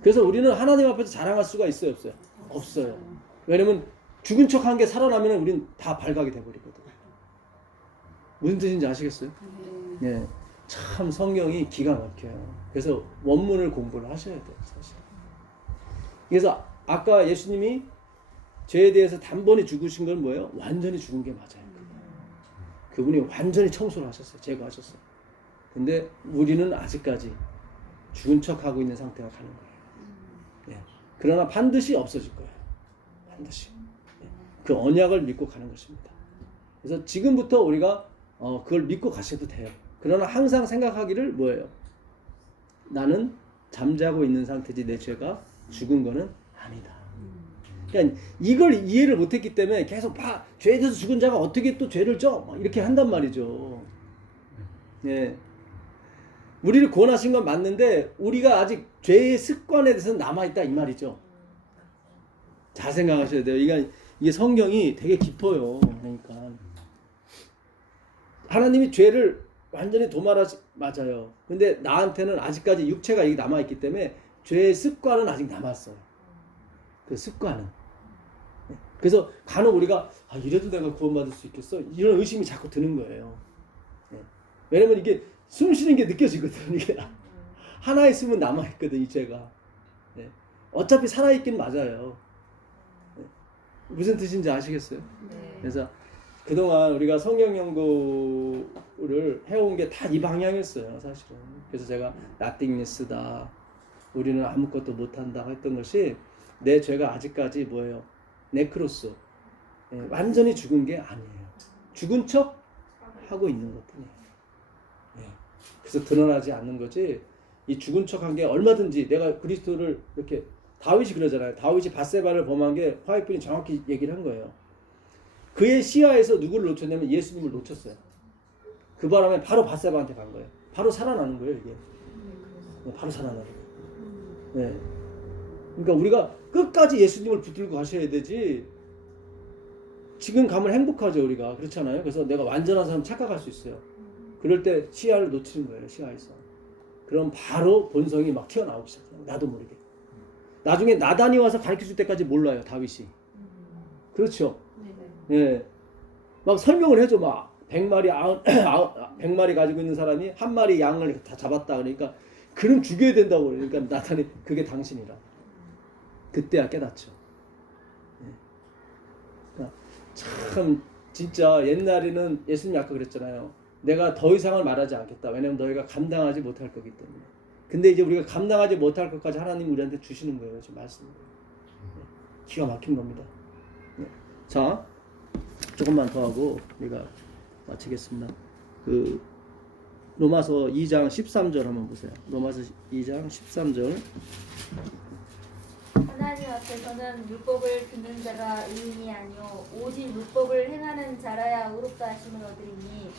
그래서 우리는 하나님 앞에서 자랑할 수가 있어요, 없어요? 없어요. 왜냐면 죽은 척 한 게 살아나면 우린 다 발각이 돼버리거든요. 무슨 뜻인지 아시겠어요? 네. 참 성경이 기가 막혀요. 그래서 원문을 공부를 하셔야 돼요, 사실. 그래서 아까 예수님이 죄에 대해서 단번에 죽으신 건 뭐예요? 완전히 죽은 게 맞아요. 그분이 완전히 청소를 하셨어요. 제거하셨어요. 근데 우리는 아직까지 죽은 척하고 있는 상태가 가는 거예요. 예. 그러나 반드시 없어질 거예요. 반드시. 예. 그 언약을 믿고 가는 것입니다. 그래서 지금부터 우리가 그걸 믿고 가셔도 돼요. 그러나 항상 생각하기를 뭐예요? 나는 잠자고 있는 상태지 내 죄가 죽은 거는 아니다. 그러니까 이걸 이해를 못했기 때문에 계속 죄에 대해서 죽은 자가 어떻게 또 죄를 져? 이렇게 한단 말이죠. 예. 우리를 구원하신 건 맞는데 우리가 아직 죄의 습관에 대해서 남아있다 이 말이죠. 잘 생각하셔야 돼요. 이게 성경이 되게 깊어요. 그러니까 하나님이 죄를 완전히 맞아요. 근데 나한테는 아직까지 육체가 이게 남아있기 때문에 죄의 습관은 아직 남았어요. 그 습관은. 그래서 간혹 우리가 이래도 내가 구원받을 수 있겠어? 이런 의심이 자꾸 드는 거예요. 왜냐면 이게 숨 쉬는 게 느껴지거든. 이게 하나 있으면 남아있거든, 이 죄가. 어차피 살아있긴 맞아요. 무슨 뜻인지 아시겠어요? 그래서 그동안 우리가 성경 연구를 해온 게 다 이 방향이었어요, 사실은. 그래서 제가 nothingness다, 우리는 아무것도 못한다 했던 것이 내 죄가 아직까지 뭐예요? 네크로스. 완전히 죽은 게 아니에요. 죽은 척 하고 있는 것 뿐이에요. 그래서 드러나지 않는 거지. 이 죽은 척 한 게 얼마든지 내가 그리스도를 이렇게 다윗이 그러잖아요. 다윗이 밧세바를 범한 게 화이트분이 정확히 얘기를 한 거예요. 그의 시야에서 누구를 놓쳤냐면 예수님을 놓쳤어요. 그 바람에 바로 밧세바한테 간 거예요. 바로 살아나는 거예요, 이게. 바로 살아나는 거예요. 그러니까 우리가 끝까지 예수님을 붙들고 가셔야 되지. 지금 가면 행복하죠, 우리가. 그렇잖아요. 그래서 내가 완전한 사람 착각할 수 있어요. 그럴 때 시야를 놓치는 거예요, 시야에서. 그럼 바로 본성이 막 튀어나오기 시작해요. 나도 모르게. 나중에 나단이 와서 가르쳐줄 때까지 몰라요, 다윗이. 그렇죠. 예. 막 설명을 해줘, 막. 100마리 가지고 있는 사람이 한 마리 양을 다 잡았다. 그러니까, 그럼 죽여야 된다고. 그러니까 나단이, 그게 당신이라. 그때야 깨닫죠. 그러니까 참, 진짜 옛날에는 예수님이 아까 그랬잖아요. 내가 더 이상을 말하지 않겠다. 왜냐면 너희가 감당하지 못할 거기 때문에. 근데 이제 우리가 감당하지 못할 것까지 하나님이 우리한테 주시는 거예요. 지금 말씀으로. 기가 막힌 겁니다. 자, 조금만 더 하고 우리가 마치겠습니다. 로마서 2장 13절 한번 보세요. 로마서 2장 13절. 하나님 앞에서는 율법을 듣는 자가 의인이 아니요 오직 율법을 행하는 자라야 의롭다 하심을 얻으리니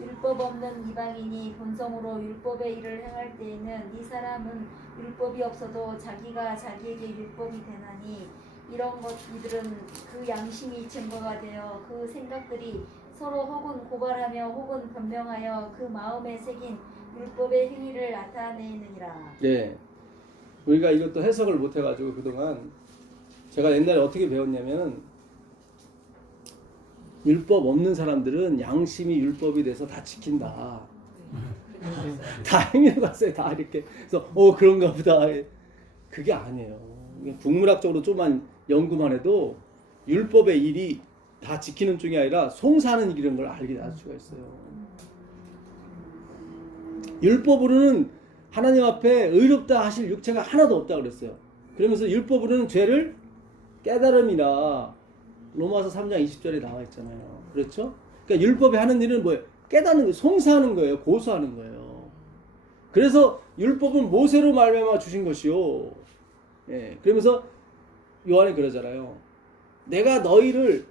율법 없는 이방인이 본성으로 율법의 일을 행할 때에는 이 사람은 율법이 없어도 자기가 자기에게 율법이 되나니 이런 것 이들은 그 양심이 증거가 되어 그 생각들이 서로 혹은 고발하며 혹은 변명하여 그 마음에 새긴 율법의 행위를 나타내느니라. 예. 우리가 이것도 해석을 못 해가지고 그동안 제가 옛날에 어떻게 배웠냐면 율법 없는 사람들은 양심이 율법이 돼서 다 지킨다. 다 행위로 갔어요. 다 이렇게. 그래서 그런가 보다. 그게 아니에요. 국문학적으로 좀만 연구만 해도 율법의 일이 다 지키는 쪽이 아니라 송사하는 일이라는 걸 알게 할 수가 있어요. 율법으로는 하나님 앞에 의롭다 하실 육체가 하나도 없다 그랬어요. 그러면서 율법으로는 죄를 깨달음이라 로마서 3장 20절에 나와 있잖아요. 그렇죠? 그러니까 율법이 하는 일은 뭐예요? 깨닫는 거, 송사하는 거예요. 고소하는 거예요. 그래서 율법은 모세로 말미암아 주신 것이요. 예. 그러면서 요한이 그러잖아요. 내가 너희를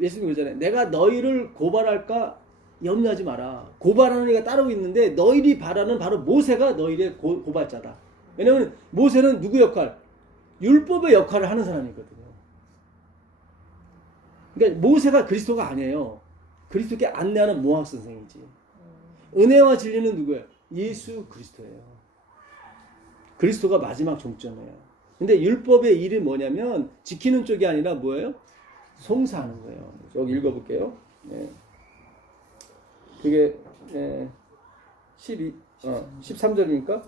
예수님 그러잖아요. 내가 너희를 고발할까 염려하지 마라. 고발하는 이가 따르고 있는데 너희들이 바라는 바로 모세가 너희의 고발자다. 왜냐하면 모세는 누구 역할? 율법의 역할을 하는 사람이거든요. 그러니까 모세가 그리스도가 아니에요. 그리스도께 안내하는 모학 선생이지. 은혜와 진리는 누구예요? 예수 그리스도예요. 그리스도가 마지막 종점이에요. 근데 율법의 일이 뭐냐면 지키는 쪽이 아니라 뭐예요? 송사하는 거예요. 여기 읽어볼게요. 네. 그게 13절이니까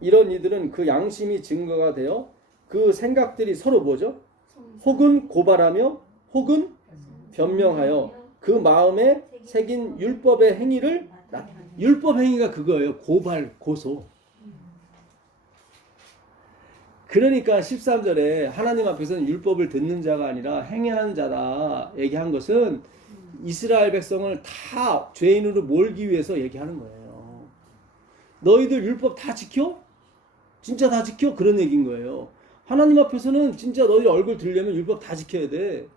이런 이들은 그 양심이 증거가 되어 그 생각들이 서로 뭐죠? 혹은 고발하며 혹은 변명하여 그 마음에 새긴 율법의 행위를 율법 행위가 그거예요. 고발, 고소. 그러니까 13절에 하나님 앞에서는 율법을 듣는 자가 아니라 행하는 자다 얘기한 것은 이스라엘 백성을 다 죄인으로 몰기 위해서 얘기하는 거예요. 너희들 율법 다 지켜? 진짜 다 지켜? 그런 얘기인 거예요. 하나님 앞에서는 진짜 너희 얼굴 들려면 율법 다 지켜야 돼.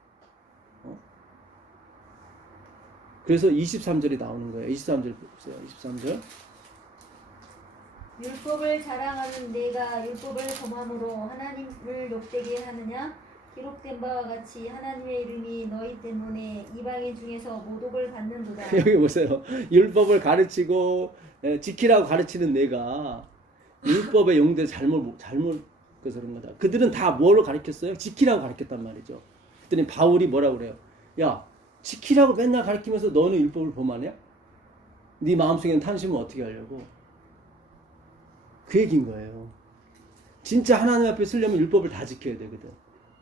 그래서 23절이 나오는 거예요. 23절 보세요. 23절. 율법을 자랑하는 내가 율법을 범함으로 하나님을 욕되게 하느냐? 기록된 바와 같이 하나님의 이름이 너희 때문에 이방인 중에서 모독을 받는도다. 여기 보세요. 율법을 가르치고 지키라고 가르치는 내가 율법의 용대 잘못 그래서 그런 거다. 그들은 다 뭐로 가르쳤어요? 지키라고 가르쳤단 말이죠. 그랬더니 바울이 뭐라고 그래요? 야, 지키라고 맨날 가르치면서 너는 율법을 범하냐? 네 마음속에는 탐심은 어떻게 하려고? 그 얘기인 거예요. 진짜 하나님 앞에 서려면 율법을 다 지켜야 되거든.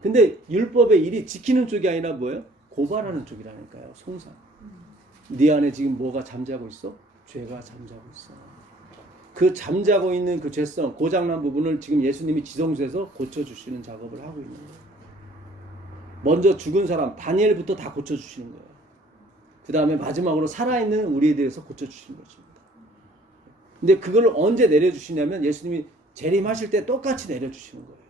근데 율법의 일이 지키는 쪽이 아니라 뭐예요? 고발하는 쪽이라니까요. 송사. 네 안에 지금 뭐가 잠자고 있어? 죄가 잠자고 있어. 그 잠자고 있는 그 죄성, 고장난 부분을 지금 예수님이 지성소에서 고쳐주시는 작업을 하고 있는 거예요. 먼저 죽은 사람, 다니엘부터 다 고쳐주시는 거예요. 그 다음에 마지막으로 살아있는 우리에 대해서 고쳐주시는 것입니다. 근데 그걸 언제 내려주시냐면 예수님이 재림하실 때 똑같이 내려주시는 거예요.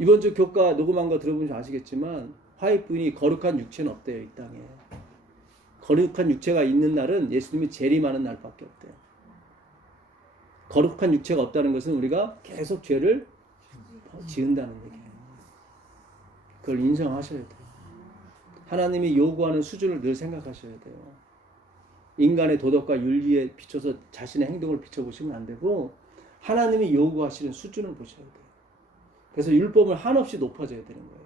이번 주 교과 녹음한 거 들어보면 아시겠지만 화이트분이 거룩한 육체는 없대요. 이 땅에. 거룩한 육체가 있는 날은 예수님이 재림하는 날밖에 없대요. 거룩한 육체가 없다는 것은 우리가 계속 죄를 지은다는 얘기예요. 그걸 인정하셔야 돼요. 하나님이 요구하는 수준을 늘 생각하셔야 돼요. 인간의 도덕과 윤리에 비춰서 자신의 행동을 비춰보시면 안 되고 하나님이 요구하시는 수준을 보셔야 돼요. 그래서 율법을 한없이 높아져야 되는 거예요.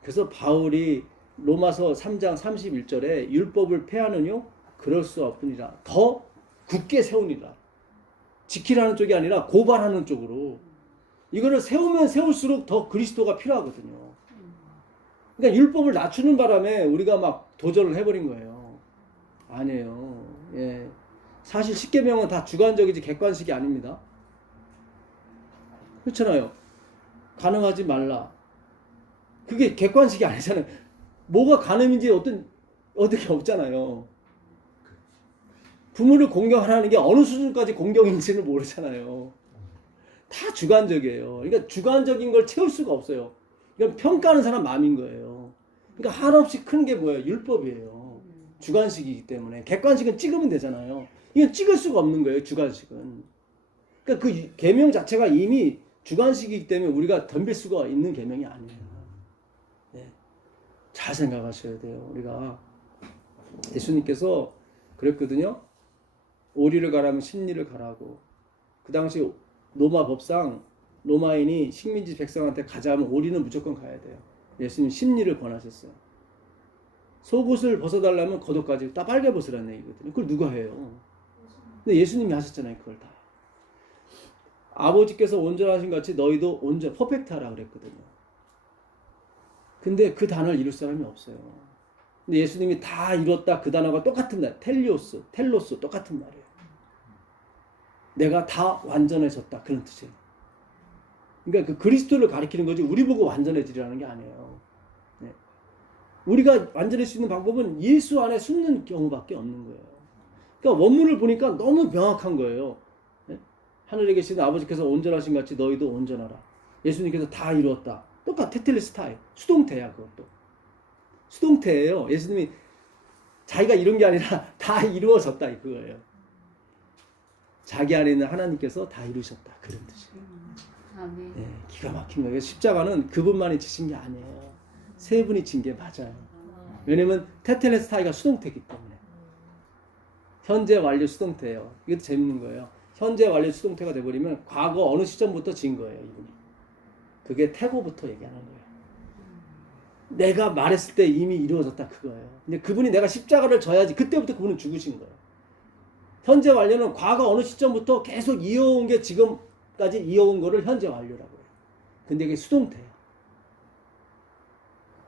그래서 바울이 로마서 3장 31절에 율법을 폐하느뇨? 그럴 수 없으니라. 더 굳게 세우니라. 지키라는 쪽이 아니라 고발하는 쪽으로. 이거를 세우면 세울수록 더 그리스도가 필요하거든요. 그러니까 율법을 낮추는 바람에 우리가 막 도전을 해버린 거예요. 아니에요. 예. 사실 십계명은 다 주관적이지 객관식이 아닙니다. 그렇잖아요. 간음하지 말라. 그게 객관식이 아니잖아요. 뭐가 간음인지 어떻게 없잖아요. 부모를 공경하라는 게 어느 수준까지 공경인지는 모르잖아요. 다 주관적이에요. 그러니까 주관적인 걸 채울 수가 없어요. 그러니까 평가하는 사람 마음인 거예요. 그러니까 한없이 큰 게 뭐예요? 율법이에요. 주관식이기 때문에. 객관식은 찍으면 되잖아요. 이건 찍을 수가 없는 거예요. 주관식은. 그러니까 그 계명 자체가 이미 주관식이기 때문에 우리가 덤빌 수가 있는 계명이 아니에요. 네. 잘 생각하셔야 돼요. 우리가 예수님께서 그랬거든요. 오리를 가라면 십리를 가라고. 그 당시 로마 법상 로마인이 식민지 백성한테 가자면 오리는 무조건 가야 돼요. 예수님 십리를 권하셨어요. 속옷을 벗어달라면 겉옷까지 다 빨개 벗으라는 얘기거든요. 그걸 누가 해요? 근데 예수님이 하셨잖아요. 그걸 다. 아버지께서 온전하신 같이 너희도 온전 퍼펙트하라 그랬거든요. 근데 그 단어를 이룰 사람이 없어요. 근데 예수님이 다 이뤘다 그 단어가 똑같은 말. 텔로스 똑같은 말이에요. 내가 다 완전해졌다 그런 뜻이에요. 그러니까 그 그리스도를 가리키는 거지 우리 보고 완전해지라는 게 아니에요. 네. 우리가 완전할 수 있는 방법은 예수 안에 숨는 경우밖에 없는 거예요. 그러니까 원문을 보니까 너무 명확한 거예요. 네? 하늘에 계시는 아버지께서 온전하신 같이 너희도 온전하라. 예수님께서 다 이루었다. 똑같아. 테텔레스타이. 수동태야 그것도. 수동태예요. 예수님이 자기가 이룬 게 아니라 다 이루어졌다 그거예요. 자기 안에 있는 하나님께서 다 이루셨다 그런 뜻이에요. 아멘. 네, 기가 막힌 거예요. 십자가는 그분만이 지신 게 아니에요. 세 분이 진 게 맞아요. 왜냐면 테텔레스타이가 수동태이기 때문에. 현재 완료 수동태예요. 이것도 재밌는 거예요. 현재 완료 수동태가 돼버리면 과거 어느 시점부터 진 거예요. 이분이. 그게 태고부터 얘기하는 거예요. 내가 말했을 때 이미 이루어졌다 그거예요. 근데 그분이 내가 십자가를 져야지 그때부터 그분은 죽으신 거예요. 현재 완료는 과거 어느 시점부터 계속 이어온 게 지금까지 이어온 거를 현재 완료라고 해요. 근데 이게 수동태예요.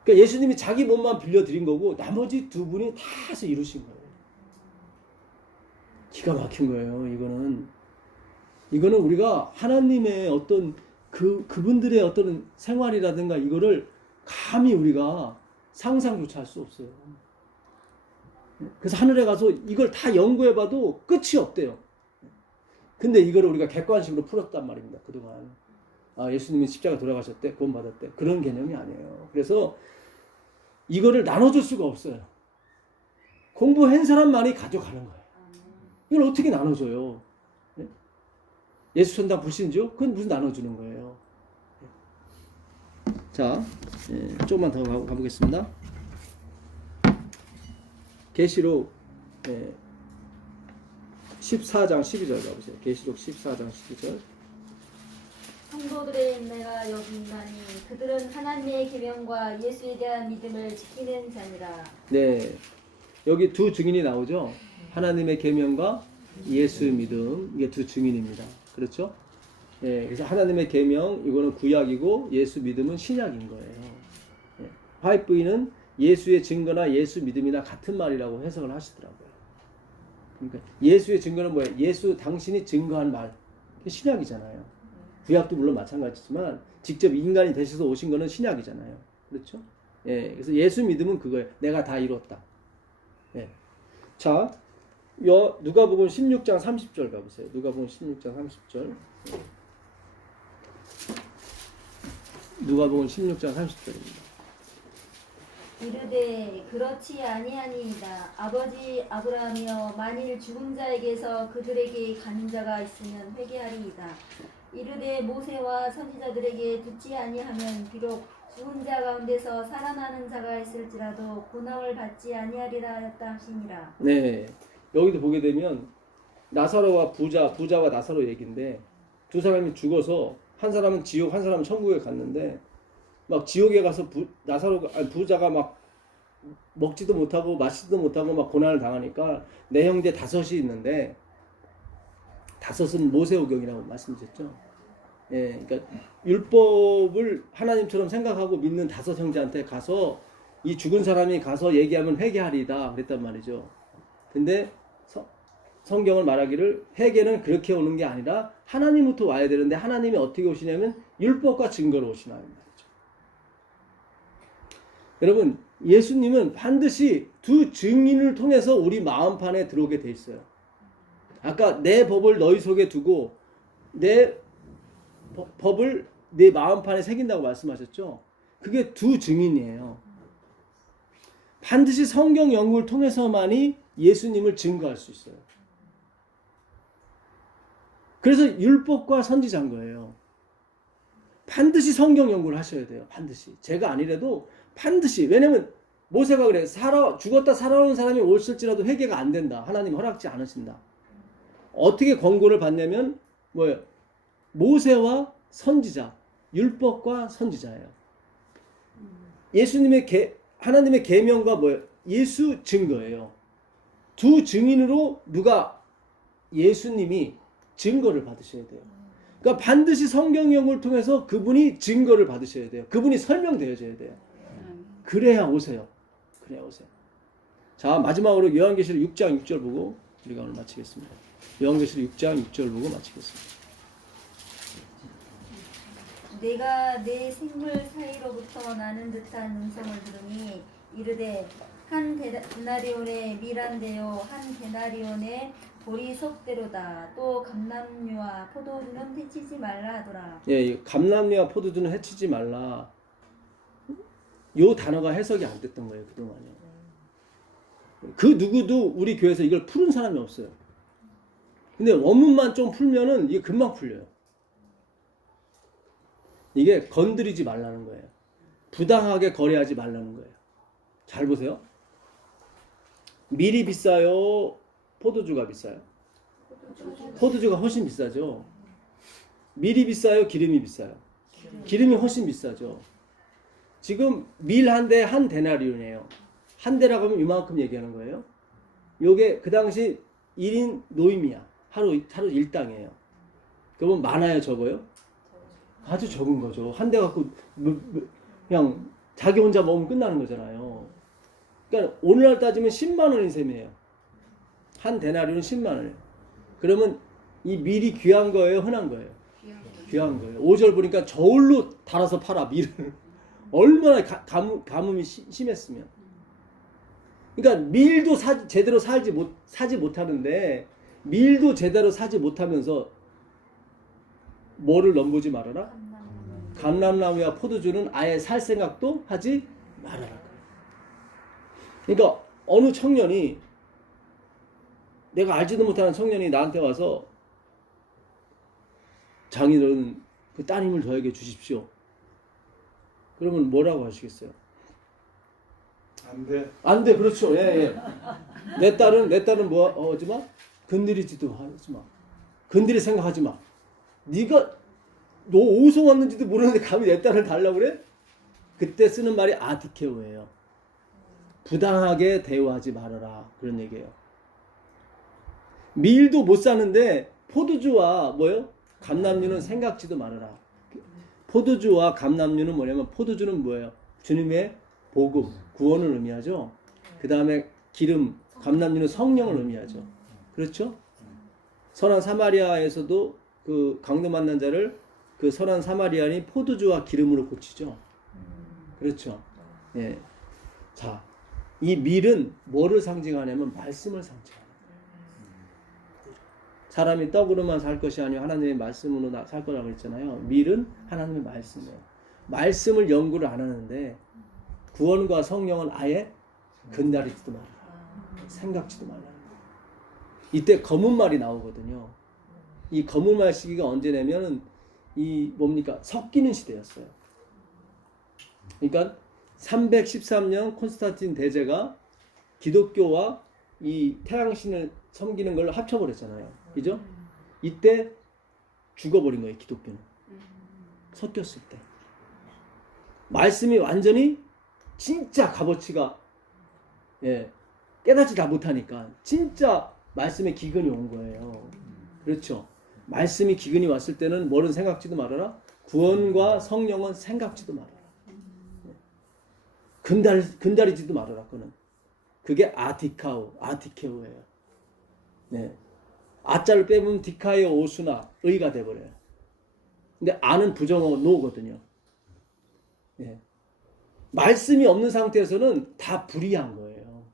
그러니까 예수님이 자기 몸만 빌려드린 거고 나머지 두 분이 다 해서 이루신 거예요. 기가 막힌 거예요. 이거는 우리가 하나님의 어떤 그분들의 어떤 생활이라든가 이거를 감히 우리가 상상조차 할 수 없어요. 그래서 하늘에 가서 이걸 다 연구해봐도 끝이 없대요. 근데 이거를 우리가 객관식으로 풀었단 말입니다. 그동안. 아, 예수님이 십자가 돌아가셨대, 구원받았대. 그런 개념이 아니에요. 그래서 이거를 나눠줄 수가 없어요. 공부한 사람만이 가져가는 거예요. 이걸 어떻게 나눠줘요? 예수 천당 불신주? 그건 무슨 나눠주는 거예요. 자, 조금만 더 가보겠습니다. 계시록 14장 12절 가보세요. 계시록 14장 12절. 성도들의 내가 여기 있나니 그들은 하나님의 계명과 예수에 대한 믿음을 지키는 자니라. 네, 여기 두 증인이 나오죠. 하나님의 계명과 예수의 믿음, 이게 두 증인입니다. 그렇죠? 예, 그래서 하나님의 계명 이거는 구약이고 예수 믿음은 신약인 거예요. 예, 화이트부인은 예수의 증거나 예수 믿음이나 같은 말이라고 해석을 하시더라고요. 그러니까 예수의 증거는 뭐예요? 예수 당신이 증거한 말. 그게 신약이잖아요. 구약도 물론 마찬가지지만 직접 인간이 되셔서 오신 거는 신약이잖아요. 그렇죠? 예, 그래서 예수 믿음은 그거예요. 내가 다 이뤘다. 예. 자, 누가복음 16장 30절 가보세요. 누가복음 16장 30절. 누가복음 16장 30절입니다. 이르되 그렇지 아니하니이다. 아버지 아브라함이여 만일 죽은 자에게서 그들에게 가는 자가 있으면 회개하리이다. 이르되 모세와 선지자들에게 듣지 아니하면 비록 죽은 자 가운데서 살아나는 자가 있을지라도 고난을 받지 아니하리라 하였다 하시니라. 네, 여기도 보게 되면 나사로와 부자와 나사로 얘기인데 두 사람이 죽어서 한 사람은 지옥, 한 사람은 천국에 갔는데 막 지옥에 가서 부자가 막 먹지도 못하고 마시지도 못하고 막 고난을 당하니까 내 형제 다섯이 있는데 다섯은 모세오경이라고 말씀드렸죠. 예, 그러니까 율법을 하나님처럼 생각하고 믿는 다섯 형제한테 가서 이 죽은 사람이 가서 얘기하면 회개하리다 그랬단 말이죠. 근데 성경을 말하기를 회개는 그렇게 오는 게 아니라 하나님부터 와야 되는데 하나님이 어떻게 오시냐면 율법과 증거로 오시나요 말이죠. 여러분 예수님은 반드시 두 증인을 통해서 우리 마음판에 들어오게 돼 있어요. 아까 내 법을 너희 속에 두고 내 법을 내 마음판에 새긴다고 말씀하셨죠. 그게 두 증인이에요. 반드시 성경 연구를 통해서만이 예수님을 증거할 수 있어요. 그래서 율법과 선지자인 거예요. 반드시 성경 연구를 하셔야 돼요. 반드시. 제가 아니라도 반드시. 왜냐면 모세가 그래. 죽었다 살아오는 사람이 올실지라도 회개가 안 된다. 하나님 허락지 않으신다. 어떻게 권고를 받냐면 뭐예요? 모세와 선지자, 율법과 선지자예요. 하나님의 계명과 뭐예요? 예수 증거예요. 두 증인으로 예수님이 증거를 받으셔야 돼요. 그러니까 반드시 성경 연구를 통해서 그분이 증거를 받으셔야 돼요. 그분이 설명되어져야 돼요. 그래야 오세요. 자, 마지막으로 요한계시록 6장 6절 보고 우리가 오늘 마치겠습니다. 요한계시록 6장 6절 보고 마치겠습니다. 내가 내 생물 사이로부터 나는 듯한 음성을 들으니 이르되 한 데나리온의 밀한데요 한 데나리온의 보리석대로다. 또 감람류와 포도주는 해치지 말라 하더라. 예, 감람류와 포도주는 해치지 말라. 요 단어가 해석이 안 됐던 거예요, 그동안에. 그 누구도 우리 교회에서 이걸 푸는 사람이 없어요. 근데 원문만 좀 풀면은 이게 금방 풀려요. 이게 건드리지 말라는 거예요. 부당하게 거래하지 말라는 거예요. 잘 보세요. 밀이 비싸요? 포도주가 비싸요? 포도주가 훨씬 비싸죠. 밀이 비싸요? 기름이 비싸요? 기름이 훨씬 비싸죠. 지금 밀 한 대 한 데나리온이에요. 한 대라고 하면 이만큼 얘기하는 거예요. 요게 그 당시 1인 노임이야. 하루 일당이에요. 그러면 많아요, 적어요? 아주 적은 거죠. 한 대 갖고 그냥 자기 혼자 먹으면 끝나는 거잖아요. 그러니까 오늘날 따지면 10만 원인 셈이에요. 한 데나리온은 10만 원이에요. 그러면 이 밀이 귀한 거예요, 흔한 거예요? 귀한 거예요. 5절 보니까 저울로 달아서 팔아, 밀을. 얼마나 가뭄이 심했으면. 그러니까 밀도 제대로 사지 못하는데 밀도 제대로 사지 못하면서 뭐를 넘보지 말아라? 감람나무와 포도주는 아예 살 생각도 하지 말아라. 그러니까 어느 청년이, 내가 알지도 못하는 청년이 나한테 와서 장인어른 그 따님을 저에게 주십시오. 그러면 뭐라고 하시겠어요? 안 돼. 그렇죠. 예. 내 딸은 뭐 하지 마? 건드리지도 하지 마. 건드릴 생각하지 마. 너 어디서 왔는지도 모르는데 감히 내 딸을 달라고 그래? 그때 쓰는 말이 아디케오예요. 부당하게 대우하지 말아라. 그런 얘기예요. 밀도 못 사는데 포도주와 뭐예요? 감람류는 생각지도 말아라. 포도주와 감람류는 뭐냐면, 포도주는 뭐예요? 주님의 복음, 구원을 의미하죠. 그 다음에 기름, 감람류는 성령을 의미하죠. 그렇죠? 선한 사마리아에서도 그 강도 만난 자를 그 선한 사마리아인이 포도주와 기름으로 고치죠. 그렇죠? 예. 자, 이 밀은 뭐를 상징하냐면 말씀을 상징합니다. 사람이 떡으로만 살 것이 아니라 하나님의 말씀으로 살 거라고 했잖아요. 밀은 하나님의 말씀이에요. 말씀을 연구를 안 하는데 구원과 성령은 아예 건드리지도 말아라. 생각지도 말라는 거예요. 이때 검은 말이 나오거든요. 이 검은 말 시기가 언제냐면 이 뭡니까? 섞이는 시대였어요. 그러니까 313년 콘스탄틴 대제가 기독교와 이 태양신을 섬기는 걸 합쳐버렸잖아요. 그죠? 이때 죽어버린 거예요, 기독교는. 섞였을 때. 말씀이 완전히 진짜 값어치가 깨닫지 다 못하니까 진짜 말씀의 기근이 온 거예요. 그렇죠? 말씀이 기근이 왔을 때는 뭐는 생각지도 말아라. 구원과 성령은 생각지도 말아라. 근다리지도 말아라. 그게 아디케오예요. 네. 아자를 빼면 디카이오 오수나 의가 돼버려요. 근데 아는 부정어 노거든요. 네. 말씀이 없는 상태에서는 다 불이한 거예요.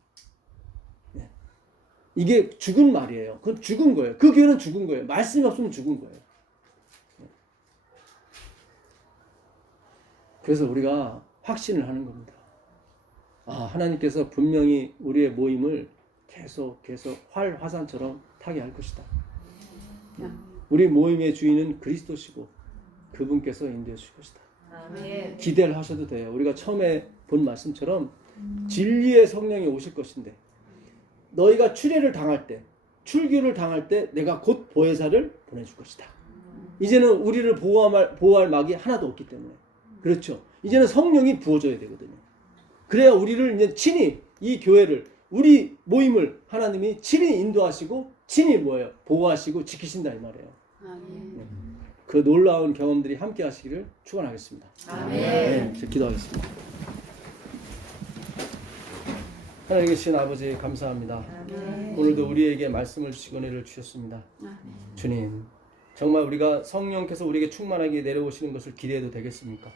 네. 이게 죽은 말이에요. 그건 죽은 거예요. 그 교회는 죽은 거예요. 말씀이 없으면 죽은 거예요. 네. 그래서 우리가 확신을 하는 겁니다. 하나님께서 분명히 우리의 모임을 계속 화산처럼 타게 할 것이다. 우리 모임의 주인은 그리스도시고 그분께서 인도해 주실 것이다. 아멘. 기대를 하셔도 돼요. 우리가 처음에 본 말씀처럼 진리의 성령이 오실 것인데 너희가 출애를 당할 때, 출교를 당할 때 내가 곧 보혜사를 보내줄 것이다. 이제는 우리를 보호할 막이 하나도 없기 때문에. 그렇죠. 이제는 성령이 부어줘야 되거든요. 그래야 우리를 이제 친히 이 교회를, 우리 모임을 하나님이 친히 인도하시고 친히 뭐예요? 보호하시고 지키신다 이 말이에요. 그 놀라운 경험들이 함께 하시기를 축원하겠습니다. 네, 기도하겠습니다. 하나님 계신 아버지 감사합니다. 오늘도 우리에게 말씀을 주시고 은혜를 주셨습니다. 주님, 정말 우리가 성령께서 우리에게 충만하게 내려오시는 것을 기대해도 되겠습니까?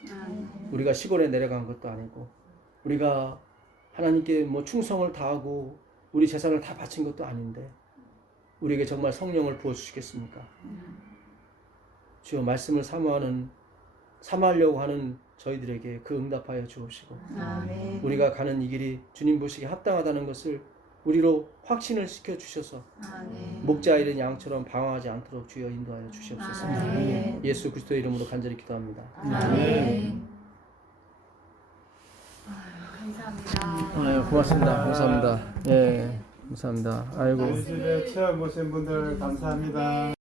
우리가 시골에 내려간 것도 아니고 우리가 하나님께 뭐 충성을 다하고 우리 재산을 다 바친 것도 아닌데 우리에게 정말 성령을 부어주시겠습니까? 주여, 말씀을 사모하려고 하는 저희들에게 그 응답하여 주옵시고 우리가 가는 이 길이 주님 보시기에 합당하다는 것을 우리로 확신을 시켜 주셔서 목자 잃은 양처럼 방황하지 않도록 주여 인도하여 주시옵소서. 예수 그리스도의 이름으로 간절히 기도합니다. 아유, 고맙습니다. 감사합니다. 예, 감사합니다. 아이고. 저희 집에 체험 오신 분들 감사합니다.